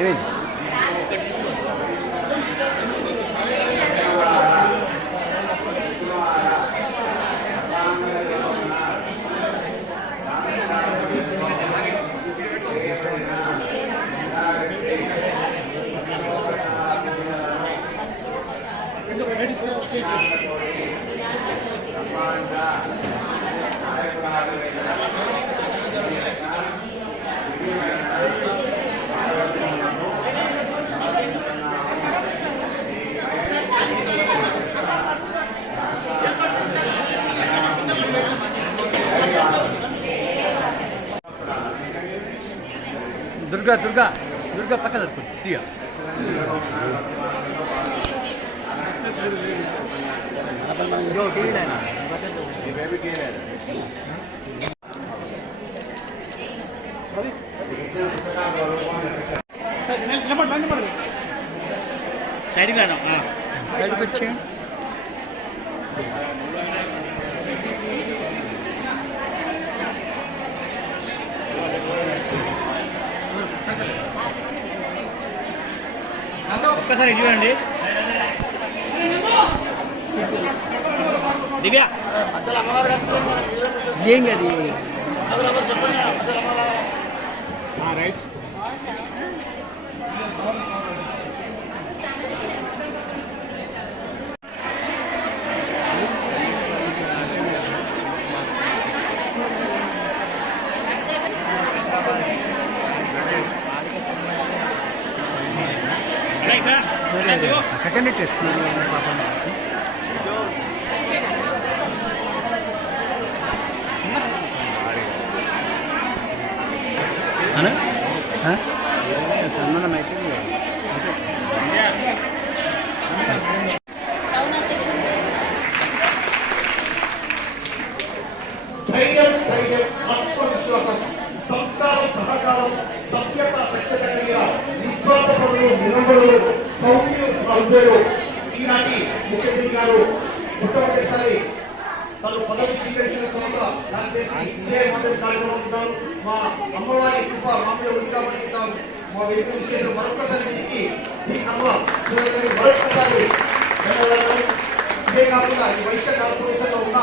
ఏమైంది దుర్గా దుర్గా దుర్గా పక్కన తీయ సైడ్కి వచ్చేయండి ఒక్కసారి చూడండి దివ్య ఏం కాదు సెకండ్ టెస్ట్ సన్మానం అయిపోయింది. ధైర్యం, ఆత్మవిశ్వాసం, సంస్కారం, సహకారం, సభ్యత, సఖ్యత కలిగిన నిస్వార్థపరులు, నిరంబరులు, సౌమ్యులు, సౌజ్ఞులు ఈనాటి ముఖ్య అతిథి గారు మొట్టమొదటిసారి తను పదవి స్వీకరించిన తర్వాత నాకు తెలిసి ఇదే మొదటి కార్యక్రమం ఉంటాను. మా అమ్మవారి కృప మా మీద ఉంది కాబట్టి తాను మా వేదికలు చేసిన మరొకసారి వీరికి శ్రీ కమ్మ గారి మరొకసారి ధన్యవాదాలు. ఇదే కాకుండా ఈ వైశ్య కార్పొరేషన్లో ఉన్న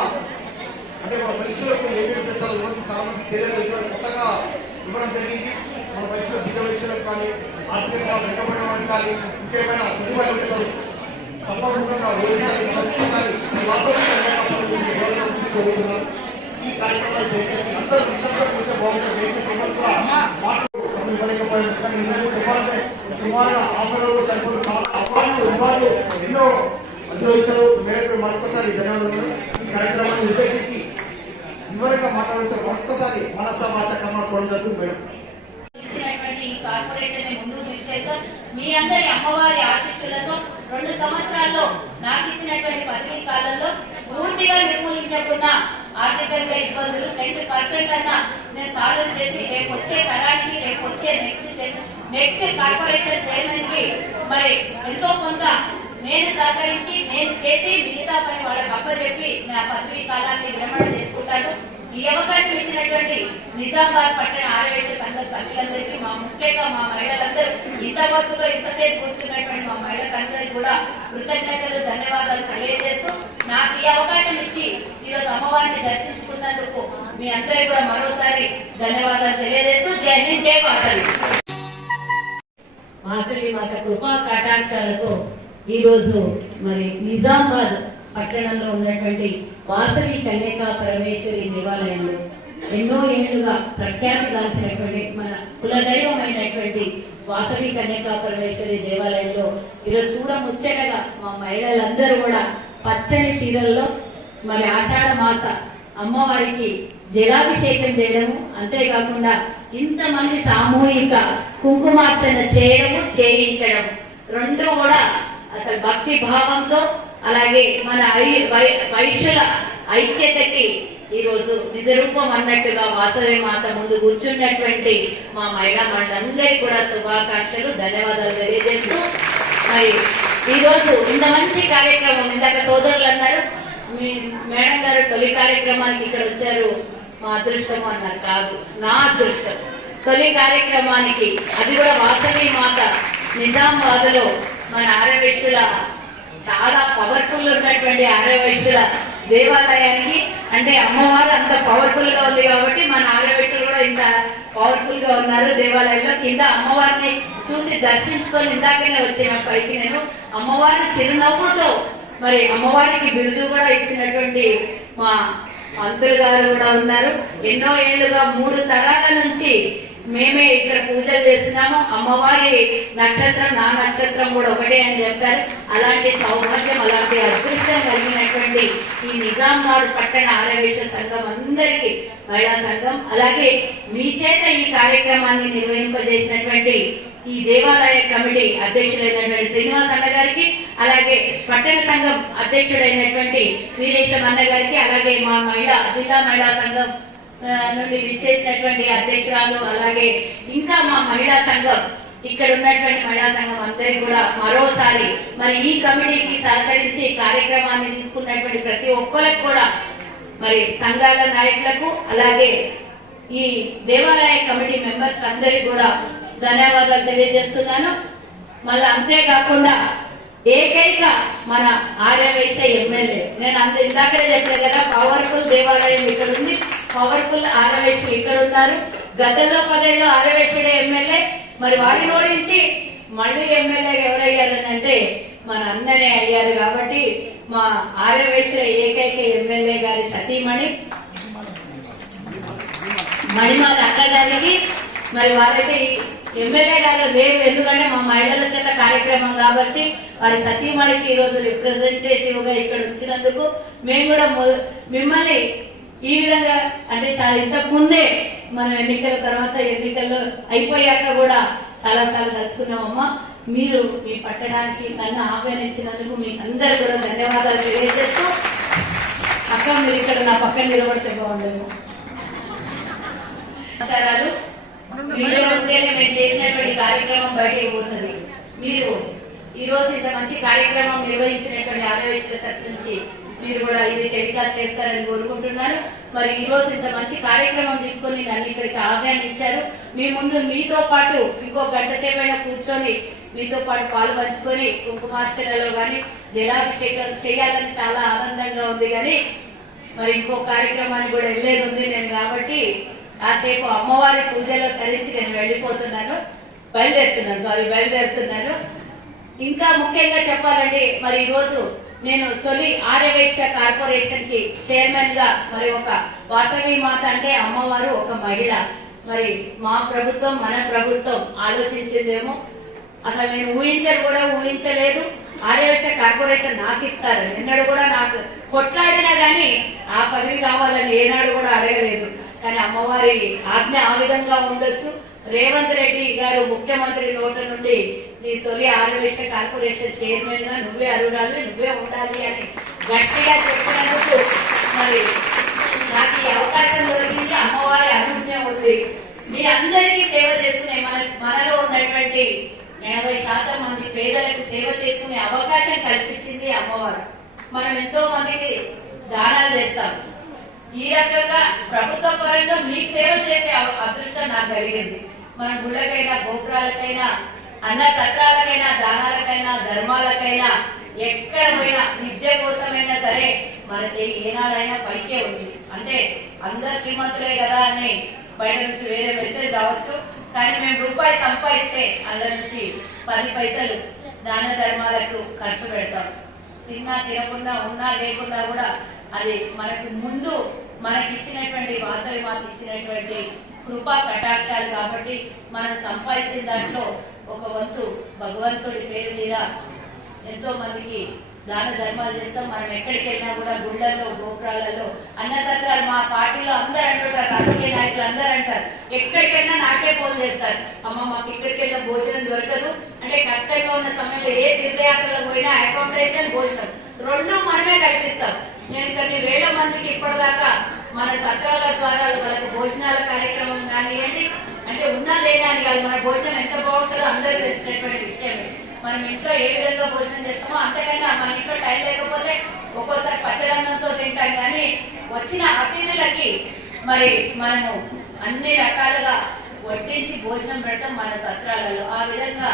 అంటే మన వైశ్యులకు ఏమేమి చేస్తారో ఇవన్నీ చాలా మంది తెలియదు. కొత్తగా ఇవ్వడం జరిగింది. మన వైశ్యుల బీద వైశ్యులకు కానీ ఆర్థికంగా వెనుకబడిన వాళ్ళకి కానీ ఇంకేమైనా సదుపాయాలు ఉంటారు సంపూర్ణంగా వ్యవసాయం ఒక్కసారి కోరుతున్నాను. ఈ కార్యక్రమాలు దయచేసి అందరూ విషయంలో ఉంటే బాగుంటుంది. దయచేసి అందరూ కూడా మాటలు సమయం ఇవ్వలేకపోయారు. కానీ ఈరోజు చెప్పాలంటే సుమారుగా ఆఫర్లు చనిపోతే చాలా అవార్డులు ఎన్నో అధిరోహించారు. మేరకు మరొకసారి ధన్యవాదాలు. ఈ కార్యక్రమాన్ని ఉద్దేశించి వివరంగా మాట్లాడాల్సిన మరొకసారి మనస వాచ కర్మ కోరడం జరుగుతుంది మేడం. కార్పొరేషన్ ముందుకు తీసుకెళ్తూ మీ అందరి అమ్మవారి ఆశీస్సులతో 2 సంవత్సరాల్లో నాకు ఇచ్చినటువంటి పదవీ కాలంలో పూర్తిగా నిర్మూలించకుండా ఆర్థికంగా ఇబ్బందులు 10% అన్నా నేను సాల్వ్ చేసి రేపు వచ్చే తరానికి రేపు వచ్చే నెక్స్ట్ కార్పొరేషన్ చైర్మన్ కి మరి ఎంతో కొంత నేను సహకరించి నేను చేసి మిగతా పని వాళ్ళకి అప్పచెప్పి నా పదవీ కాలాన్ని విరమణ చేసుకుంటాను. ఈ అవకాశం ఇచ్చినటువంటి నిజామాబాద్ పట్టణ ఆర్యవైశ్య సంఘ సభ్యులందరికీ ముఖ్యంగా మా మహిళలందరూ ఇంతవరకుతో ఇంతసేపు కూర్చున్నటువంటి మా మహిళలందరికీ కూడా కృతజ్ఞతలు ధన్యవాదాలు తెలియజేస్తూ నాకు ఈ అవకాశం ఇచ్చి ఈరోజు అమ్మవారిని దర్శించుకున్నందుకు మీ అందరికీ కూడా మరోసారి ధన్యవాదాలు తెలియజేస్తూ జై హింద్, జై వాసవి. వాసవి మాత కృపా కటాక్షాలతో ఈ రోజు మరి నిజామాబాద్ పట్టణంలో ఉన్నటువంటి వాసవి కన్యకా పరమేశ్వరి దేవాలయంలో ఎన్నో ఏళ్లుగా ప్రఖ్యాతిగాంచినటువంటి మన కులదైవమైనటువంటి వాసవి కన్యకా పరమేశ్వరి దేవాలయంలో ఈరోజు చూడముచ్చటగా మా మహిళలందరూ కూడా పచ్చని చీరల్లో మరి ఆషాఢ మాస అమ్మవారికి జలాభిషేకం చేయడము, అంతేకాకుండా ఇంతమంది సామూహిక కుంకుమార్చన చేయడము చేయించడం రెండు కూడా అసలు భక్తి భావంతో అలాగే మన వైశ్యుల ఐక్యతకి ఈ రోజు నిజరూపం అన్నట్టుగా వాసవి మాత ముందు కూర్చున్నటువంటి మా మహిళా మండలందరికీ కూడా శుభాకాంక్షలు ధన్యవాదాలు తెలియజేస్తూ మరి ఈ రోజు ఇంత మంచి కార్యక్రమం ఇందాక సోదరులు అన్నారు మీ మేడం గారు తొలి కార్యక్రమానికి ఇక్కడ వచ్చారు మా అదృష్టం అన్నారు. కాదు, నా అదృష్టం. తొలి కార్యక్రమానికి అది కూడా వాసవి మాత నిజామాబాద్ లో మన ఆర్యవైశ్యుల చాలా పవర్ఫుల్ ఉన్నటువంటి ఆర్యవైశ్యుల దేవాలయానికి అంటే అమ్మవారు అంత పవర్ఫుల్ గా ఉంది కాబట్టి మన ఆర్యవైశ్యులు కూడా ఇంత పవర్ఫుల్ గా ఉన్నారు. దేవాలయంలో కింద అమ్మవారిని చూసి దర్శించుకొని ఇందాకనే వచ్చాను పైకి. నేను అమ్మవారి చిరునవ్వుతో మరి అమ్మవారికి బిరుదు కూడా ఇచ్చినటువంటి మా మంత్రులు గారు కూడా ఉన్నారు. ఎన్నో ఏళ్లుగా 3 తరాల నుంచి మేమే ఇక్కడ పూజలు చేస్తున్నాము. అమ్మవారి నక్షత్రం నా నక్షత్రం కూడా ఒకటే అని చెప్పారు. అలాంటి సౌభాగ్యం అలాంటి అదృష్టం కలిగినటువంటి ఈ నిజామాబాద్ పట్టణ ఆర్యవైశ్య సంఘం అందరికీ మహిళా సంఘం అలాగే మీ చేత ఈ కార్యక్రమాన్ని నిర్వహింపజేసినటువంటి ఈ దేవాలయ కమిటీ అధ్యక్షుడైనటువంటి శ్రీనివాస్ అన్న గారికి అలాగే పట్టణ సంఘం అధ్యక్షుడైనటువంటి వీరేశం అన్న గారికి అలాగే మా జిల్లా మహిళా సంఘం నుండి విచ్చేసినటువంటి అధ్యక్షురాలు అలాగే ఇంకా మా మహిళా సంఘం ఇక్కడ ఉన్నటువంటి మహిళా సంఘం అందరికీ కూడా మరోసారి మరి ఈ కమిటీకి సహకరించి కార్యక్రమాన్ని తీసుకున్నటువంటి ప్రతి ఒక్కరికి కూడా మరి సంఘాల నాయకులకు అలాగే ఈ దేవాలయ కమిటీ మెంబర్స్ అందరికీ కూడా ధన్యవాదాలు తెలియజేస్తున్నాను. మళ్ళీ అంతేకాకుండా ఏకైక మన ఆర్యవైశ్య ఎమ్మెల్యే నేను ఇందాకనే చెప్పాను కదా, పవర్ఫుల్ దేవాలయం ఇక్కడ ఉంది, పవర్ఫుల్ ఆర్యవైశ్యులు ఇక్కడ ఉన్నారు. గతంలో 10 ఆరవేశ్వరుడే ఎమ్మెల్యే, మరి వారిని ఓడించి మళ్ళీ ఎమ్మెల్యే ఎవరయ్యారని అంటే మన అన్ననే అయ్యారు. కాబట్టి మా ఆరవేశ్వర ఏకైక ఎమ్మెల్యే గారి సతీమణి మణిమాల అక్క గారికి, మరి వారైతే ఎమ్మెల్యే గారు లేరు, ఎందుకంటే మా మహిళల చేత కార్యక్రమం కాబట్టి వారి సతీమణికి ఈరోజు రిప్రజెంటేటివ్ గా ఇక్కడ వచ్చినందుకు మేము కూడా మిమ్మల్ని ఈ విధంగా అంటే చాలా ఇంతకు ముందే మనం ఎన్నికల తర్వాత ఎన్నికల్లో అయిపోయాక కూడా చాలా సార్లు కలుసుకున్నామమ్మా. మీరు మీ పట్టడానికి నన్ను ఆహ్వానించినందుకు మీకు అందరూ కూడా ధన్యవాదాలు తెలియజేస్తూ, అక్క మీరు ఇక్కడ నా పక్కన నిలబడితే బాగుండదు. నమస్కారాలు. వీడియో ఉంటేనే మేము చేసినటువంటి కార్యక్రమం బయటకు పోతుంది. మీరు ఈ రోజు ఇంత మంచి కార్యక్రమం నిర్వహించినటువంటి ఆరవేశ్వరుల తరఫు నుంచి మీరు కూడా ఇది టెలికాస్ట్ చేస్తారని కోరుకుంటున్నాను. మరి ఈ రోజు ఇంత మంచి కార్యక్రమం తీసుకొని నన్ను ఇక్కడికి ఆహ్వానించారు. మీ ముందు మీతో పాటు ఇంకో గంట సేపైనా కూర్చొని మీతో పాటు పాలు పంచుకొని కుంకుమార్చనలో కానీ జలాభిషేకం చేయాలని చాలా ఆనందంగా ఉంది. కానీ మరి ఇంకో కార్యక్రమానికి కూడా వెళ్ళేది ఉంది నేను, కాబట్టి కాసేపు అమ్మవారి పూజలో కలిసి నేను బయలుదేరుతున్నాను. ఇంకా ముఖ్యంగా చెప్పాలంటే మరి ఈ రోజు నేను తొలి ఆర్యవైశ్య కార్పొరేషన్ కి చైర్మన్ గా, మరి ఒక వాసవి మాత అంటే అమ్మవారు ఒక మహిళ. మరి మా ప్రభుత్వం మన ప్రభుత్వం ఆలోచించిందేమో, అసలు నేను ఊహించలేదు ఆర్యవైశ్య కార్పొరేషన్ నాకు ఇస్తారు. ఎన్నడూ కూడా నాకు కొట్లాడినా గానీ ఆ పదవి కావాలని ఏనాడు కూడా అడగలేదు. కానీ అమ్మవారి ఆజ్ఞ ఆ విధంగా ఉండొచ్చు. రేవంత్ రెడ్డి గారు ముఖ్యమంత్రి నోట నుండి నీ తొలి ఆర్యవైశ్య కార్పొరేషన్ చైర్మన్ గా నువ్వే అర్హురాలి, నువ్వే ఉండాలి అని గట్టిగా చెప్పినందుకు మరి నాకు ఈ అవకాశం దొరికింది. అమ్మవారి అనుజ్ఞ ఉంది. మీ అందరికీ సేవ చేసుకునే మనలో ఉన్నటువంటి 80% మంది పేదలకు సేవ చేసుకునే అవకాశం కల్పించింది అమ్మవారు. మనం ఎంతో మందికి దానాలు చేస్తాం. ఈ రకంగా ప్రభుత్వ పరంగా మీ సేవలు చేసే అదృష్టం నాకు కలిగింది. మన గుళ్ళకైనా, గోపురాలకైనా, అన్న సత్రాలకైనా, దానాలకైనా, ధర్మాలకైనా, ఎక్కడ పోయినా విద్య కోసమైనా సరే మన చెయ్యి ఏనాడైనా పైకే ఉంది. అంటే అందరు శ్రీమంతులే కదా అని బయట నుంచి వేరే మెసేజ్ రావచ్చు. కానీ మేము రూపాయి సంపాదిస్తే అందులో నుంచి 10 పైసలు దాన ధర్మాలకు ఖర్చు పెడతాం. తిన్నా తినకుండా ఉన్నా లేకుండా కూడా అది మనకు ముందు మనకి ఇచ్చినటువంటి వాసవి మాత ఇచ్చినటువంటి కృపా కటాక్షాలు. కాబట్టి మనం సంపాదించిన దాంట్లో ఒక వంతు భగవంతుడి పేరు మీద ఎంతో మందికి దాన ధర్మాలు చేస్తాం. మనం ఎక్కడికి వెళ్ళినా కూడా గుళ్ళల్లో, గోపురాలలో, అన్న సత్రాలు మా పార్టీలో అందరు అంటుంటారు, రాజకీయ నాయకులు అందరు అంటారు, ఎక్కడికి వెళ్ళినా నాకే ఫోన్ చేస్తారు, అమ్మ మాకు ఇక్కడికి వెళ్ళిన భోజనం దొరకదు అంటే. కష్టంగా ఉన్న సమయంలో ఏ తీర్థయాత్రలకు పోయినా అకామిడేషన్, భోజనం రెండు మనమే కల్పిస్తాం. నేను కొన్ని వేల మందికి ఇప్పటిదాకా మన సత్రాల ద్వారా వాళ్ళకి భోజనాల కార్యక్రమం కానివ్వండి, అంటే ఉన్నా లేదా అని కాదు, మన భోజనం ఎంత బాగుంటుందో అందరికీ తెలిసినటువంటి విషయమే. మనం ఇంట్లో ఏ విధంగా భోజనం చేస్తామో అంతకన్నా మన ఇంట్లో టైం లేకపోతే ఒక్కోసారి పచ్చదన్నంతో తింటాం. కానీ వచ్చిన అతిథులకి మరి మనము అన్ని రకాలుగా వడ్డించి భోజనం పెడతాం మన సత్రాలలో. ఆ విధంగా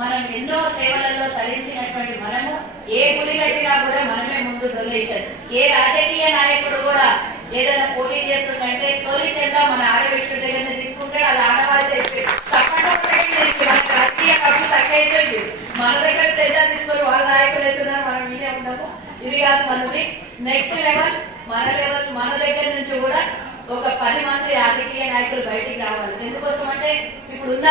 మనం ఎన్నో సేవలలో తరించినటువంటి మనము ఏ గుడి కట్టినా కూడా మనమే ముందు డొనేషన్. ఏ రాజకీయ నాయకుడు కూడా ఏదైనా పోటీ చేస్తుందంటే తొలి చేత మన ఆరవేశ్వరుడి దగ్గర తీసుకుంటే అది ఆడవాళ్ళు రాజకీయ ఖర్చు తక్కువైపోయింది. మన దగ్గర చేత తీసుకొని వాళ్ళ నాయకులు వెళ్తున్నారు, మనం మీదే ఉండము. ఇది కాదు మనది. నెక్స్ట్ లెవెల్ మన దగ్గర నుంచి కూడా ఒక 10 మంది రాజకీయ నాయకులు బయటికి రావాలి. ఎందుకోసం అంటే ఇప్పుడున్న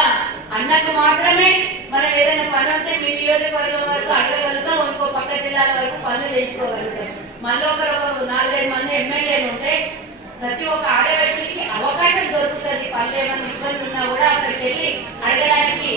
అన్నకు మాత్రమే మనం ఏదైనా పని ఉంటే మీ నియోజకవర్గం వరకు అడగగలుగుతాం, ఇంకో పక్క జిల్లాల వరకు పనులు చేయించుకోగలుగుతాం. మనలో ఒక 4-5 మంది ఎమ్మెల్యేలు ఉంటే ప్రతి ఒక్క ఆడవేశ్వరికి అవకాశం దొరుకుతుంది. పనులు ఏమైనా ఇబ్బంది ఉన్నా కూడా అక్కడికి వెళ్ళి అడగడానికి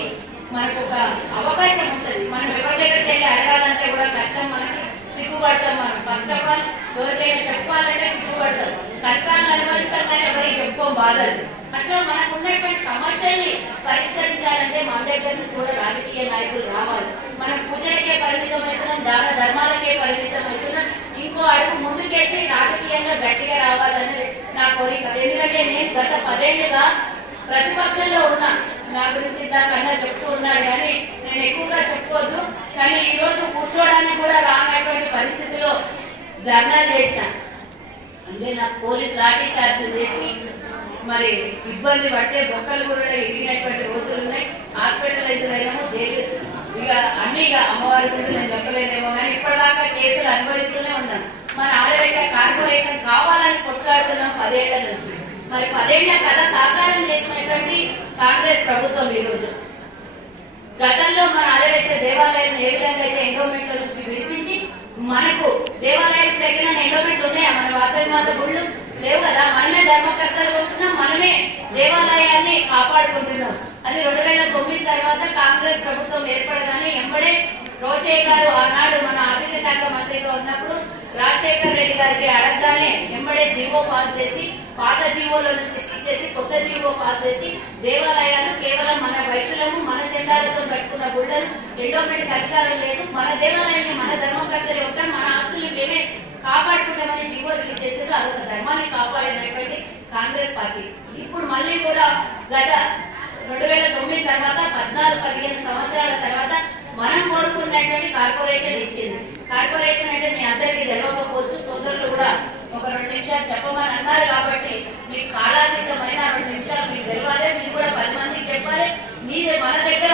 మనకు ఒక అవకాశం ఉంటుంది. మనం ఎవరి దగ్గరికి వెళ్ళి అడగాలంటే కూడా కష్టం, మనకి సిగ్గుపడతాం. మనం ఫస్ట్ ఆఫ్ ఆల్ ఎవరికైనా చెప్పుకోవాలంటే సిగ్గుపడతాం. కష్టాలను అనుభవిస్తాం కానీ ఎవరికి చెప్పుకోం బాధలు. అట్లా మనకు ఉన్నటువంటి సమస్యల్ని పరిష్కరించాలంటే మన దగ్గర నుంచి కూడా రాజకీయ నాయకులు రావాలి. మనం పూజలకే పరిమితం అవుతున్నాం, దాన ధర్మాలకే పరిమితం అవుతున్నాం. ఇంకో అడుగు ముందుకేసి రాజకీయంగా గట్టిగా రావాలనేది నా కోరిక. ఎందుకంటే నేను గత 10 ఏళ్లుగా ప్రతిపక్షంలో ఉన్నా. నా గురించి ఇందాకన్నా చెప్తూ ఉన్నాడు కానీ నేను ఎక్కువగా చెప్పుకోవద్దు. కానీ ఈ రోజు కూర్చోవడానికి కూడా రానటువంటి పరిస్థితిలో ధర్నా చేసిన. అంటే నాకు పోలీసు లాఠీ చార్జ్ చేసి మరి ఇబ్బంది పడితే బొక్కలు కూడా ఎదిగినటువంటి రోజులు ఉన్నాయి. హాస్పిటలైజ్ అయినాము, జైలు ఇక అన్ని ఇక అమ్మవారి గురించి నేను చెప్పలేనేమో కానీ ఇప్పటిదాకా కేసులు అనుభవిస్తూనే ఉన్నాం. మన ఆర్యవైశ్య కార్పొరేషన్ కావాలని కొట్లాడుతున్నాం 10 ఏళ్ల నుంచి. మరి 10 ఏళ్ల కథ సాకారం చేసినటువంటి కాంగ్రెస్ ప్రభుత్వం ఈ రోజు. గతంలో మన ఆర్యవైశ్య దేవాలయాలను ఏ విధంగా అయితే ఎండోమెంట్ల నుంచి విడిపించి మనకు దేవాలయాలకు దగ్గర ఎండోమెంట్లు ఉన్నాయా? మన వాసవి మాత గుళ్ళు లేవు కదా, మనమే ధర్మకర్తలు ఉంటున్నాం, మనమే దేవాలయాన్ని కాపాడుకుంటున్నాం. అది 2009 తర్వాత కాంగ్రెస్ ప్రభుత్వం ఏర్పడగానే ఎంబడే రోషయ్య గారు ఆనాడు మన ఆర్థిక శాఖ మంత్రిగా ఉన్నప్పుడు రాజశేఖర్ రెడ్డి గారికి అడగగానే ఎంబడే జీవో పాస్ చేసి పాత జీవోల నుంచి తీసేసి కొత్త జీవో పాస్ చేసి దేవాలయాలు కేవలం మన వైశ్యులము మన చందాలతో కట్టుకున్న గుళ్ళను ఎండోమెంట్కి అధికారం లేదు, మన దేవాలయాన్ని మన ధర్మకర్తలు ఉంటాం, మన ఆస్తుల్ని మేమే కాపాడుకుంటామని జీవో రిలీజ్ చేశారు. అదొక ధర్మాన్ని కాపాడినటువంటి కాంగ్రెస్ పార్టీ. ఇప్పుడు మళ్ళీ కూడా గత 2009 తర్వాత 14-15 సంవత్సరాల తర్వాత మనం కోరుకున్నటువంటి కార్పొరేషన్ ఇచ్చింది. కార్పొరేషన్ అంటే మీ అందరికీ తెలియకపోవచ్చు, సోదరులు కూడా ఒక 2 నిమిషాలు చెప్పమని అన్నారు కాబట్టి మీకు కాలాతీతమైన 2 నిమిషాలు మీకు తెలియాలి, మీరు కూడా 10 మందికి చెప్పాలి. మన దగ్గర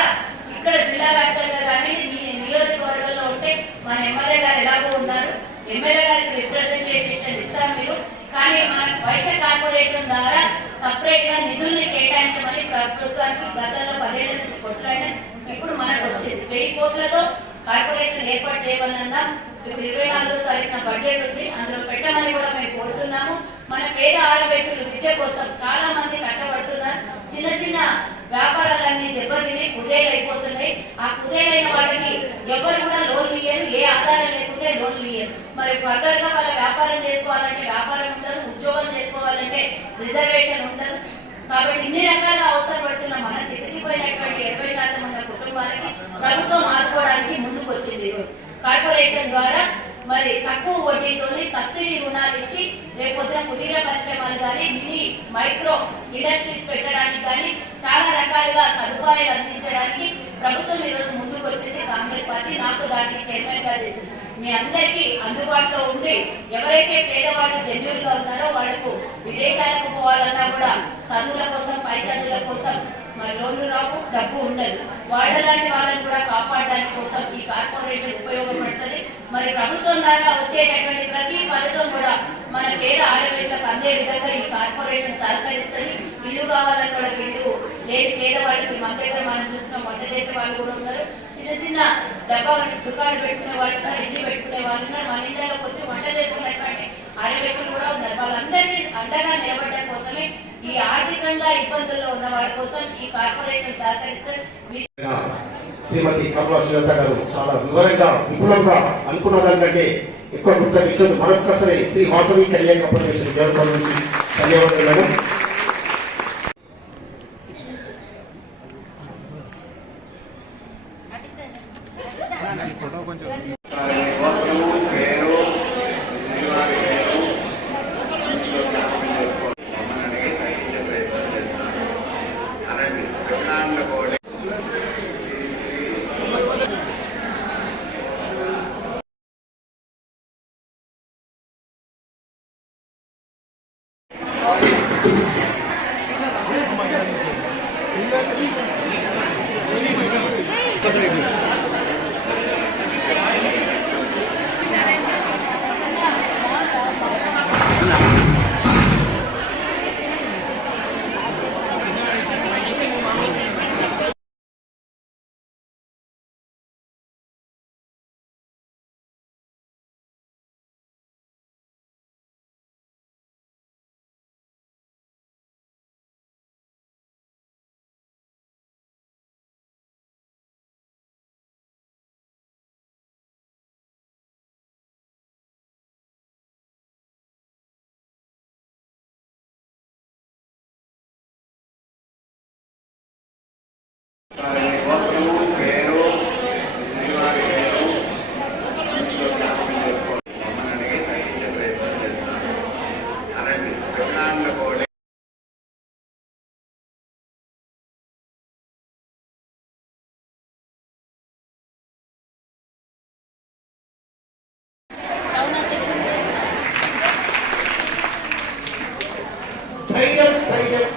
ఇక్కడ జిల్లా వ్యాప్తంగా కానీ నియోజకవర్గంలో ఉంటే మన ఎమ్మెల్యే గారు ఎలాగో ఉన్నారు, ఎమ్మెల్యే గారికి రిప్రజెంటేషన్ ఇస్తారు మీరు, కానీ మన వైశ్య కార్పొరేషన్ ద్వారా సపరేట్ గా నిధుల్ని కేటాయించమని ప్రభుత్వానికి గతంలో 10 ఏళ్ల నుంచి కొట్లాడిన ఇప్పుడు మనకు వచ్చింది. 1000 కోట్లతో కార్పొరేషన్ ఏర్పాటు చేయమన్నా ఇప్పుడు 24వ తారీఖున బడ్జెట్ ఉంది, అందులో పెట్టమని కూడా మేము కోరుతున్నాము. మన పేద ఆడవేశులు విద్య కోసం చాలా మంది కష్టపడుతున్నారు. చిన్న చిన్న వ్యాపారాలన్నీ దెబ్బతిని కుదేలైపోతున్నాయి. ఆ కుదేలైన వాళ్ళకి ఎవరు కూడా లోన్లు ఇయ్యరు, ఏ ఆధారం లేకుంటే లోన్లు ఇయ్యరు. మరి ఫర్దర్ గా వాళ్ళ వ్యాపారం చేసుకోవాలంటే వ్యాపారం ఉండదు, ఉద్యోగం చేసుకోవాలంటే రిజర్వేషన్ ఉండదు. కాబట్టి ఇన్ని రకాల అవసరం పడుతున్న మన చితికిపోయినటువంటి 20% ఉన్న కుటుంబాలకి ప్రభుత్వం ఆదుకోవడానికి ముందుకు వచ్చింది. ఈరోజు కార్పొరేషన్ ద్వారా మరి తక్కువ వడ్డీతోని సబ్సిడీ రుణాలు ఇచ్చి రేపొద్దున కుటీర పరిశ్రమలు కానీ మినీ మైక్రో ఇండస్ట్రీస్ పెట్టడానికి కానీ చాలా రకాలుగా సదుపాయాలు అందించడానికి ప్రభుత్వం ఈరోజు ముందుకు వచ్చింది కాంగ్రెస్ పార్టీ. నాకు దానికి చైర్మన్ గా చేసింది. మీ అందరికీ అందుబాటులో ఉండి ఎవరైతే పేదవాళ్ళు జన్యులుగా ఉన్నారో వాళ్లకు విదేశాలకు పోవాలన్నా కూడా చదువుల కోసం పై చదువుల కోసం మరి లోన్లు రావు, డబ్బు ఉండదు. వాళ్ళలాంటి వాళ్ళని కూడా కాపాడడానికి కోసం ఈ కార్పొరేషన్ ఉపయోగపడుతుంది. మరి ప్రభుత్వం ద్వారా వచ్చేటటువంటి ప్రతి పథకం కూడా మన పేద ఆడవేశలకు అందే విధంగా ఈ కార్పొరేషన్ సహకరిస్తుంది. ఇల్లు కావాలని వాళ్ళకి ఇల్లు లేని పేదవాళ్ళకి మన దగ్గర మనం చూస్తున్నాం, వంట చేసే వాళ్ళు కూడా ఉన్నారు, చిన్న చిన్న డబ్బా దుకాణాలు పెట్టుకునే వాళ్ళు ఉన్నారు, ఇల్లు పెట్టుకునే వాళ్ళు ఉన్నారు, మన ఇంట్లోకి వచ్చి వంట చేసుకున్నటువంటి ఆడవేశలు కూడా ఉన్నారు. వాళ్ళందరినీ అండగా నిలబడడం కోసమే ఈ ఆర్థికంగా ఇబ్బందుల్లో ఉన్న వాళ్ళ కోసం ఈ కార్పొరేషన్ సహకరిస్తుంది. శ్రీమతి కమలా శ్రీలత గారు చాలా వివరంగా విపులంగా అనుకున్న దానికంటే ఎక్కువ గుర్తు మరొక్కసారి శ్రీ వాసవి కళ్యాణ కార్పొరేషన్ జరుగుతున్న నుంచి ధన్యవాదాలు. ధైర్యం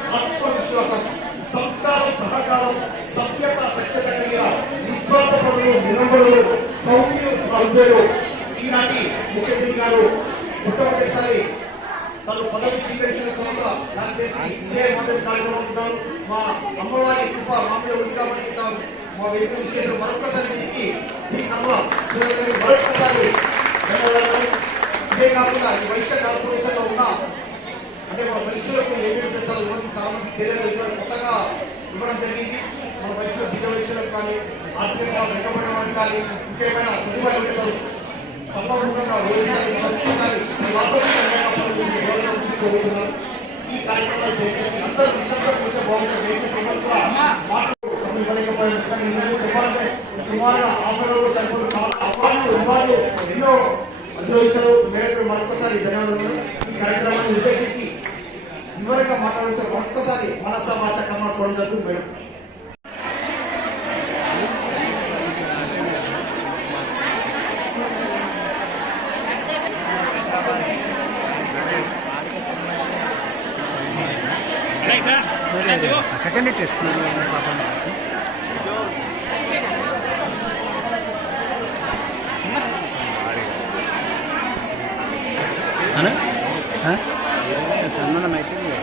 సహకారం సభ్యత సఖ్యత కలిగిన నిస్వార్థ పరులు నిరంబరులు సౌమ్యులు సౌజ్ఞులు ఈనాటి ముఖ్య అతిథి గారు మొట్టమొదటిసారి తను పదవి స్వీకరించిన తర్వాత నాకు తెలిసి ఇదే మొదటి కార్యక్రమం ఉంటాను. మా అమ్మవారి కృప మా మీద ఉంది కాబట్టి తాను మా వేదిక చేసిన మరొకసారి వీరికి శ్రీ కమ్మ సురేష్ గారికి మరొకసారి ధన్యవాదాలు. ఇదే కాకుండా ఈ వైశ్య కార్పొరేషన్లో ఉన్న అంటే మన వైశ్యులకు ఏమేమి చేస్తారో ఇవన్నీ చాలా మంది తెలియదు. కొత్తగా ఇవ్వడం జరిగింది. మన వైశ్యులు బీద వైశ్యులకు కానీ ఆర్థికంగా వెనుకబడిన వాళ్ళకి కానీ ముఖ్యమైన సదుపాయాలు ఉంటారు. సంపూర్ణంగా వ్యవసాయం ఒక్కసారి కోరుతున్నాను. ఈ కార్యక్రమాలు దయచేసి అందరూ విషయంలో ఉంటే బాగుంటుంది. దయచేసి అందరూ కూడా మాటలు సమీపలేకపోయారు. కానీ ఈరోజు చెప్పాలంటే సుమారుగా ఆఫర్లు చనిపోతే చాలా అవార్డులు ఎన్నో అనుభవించారు. మేరకు మరొకసారి ధన్యవాదాలు. ఈ కార్యక్రమాన్ని ఉద్దేశించి వివరంగా మాట్లాడాల్సిన మరొకసారి మనస వాచ కర్మ కోరడం జరుగుతుంది మేడం. అక్కడనే టెస్ట్ సన్మానం అయిపోయింది.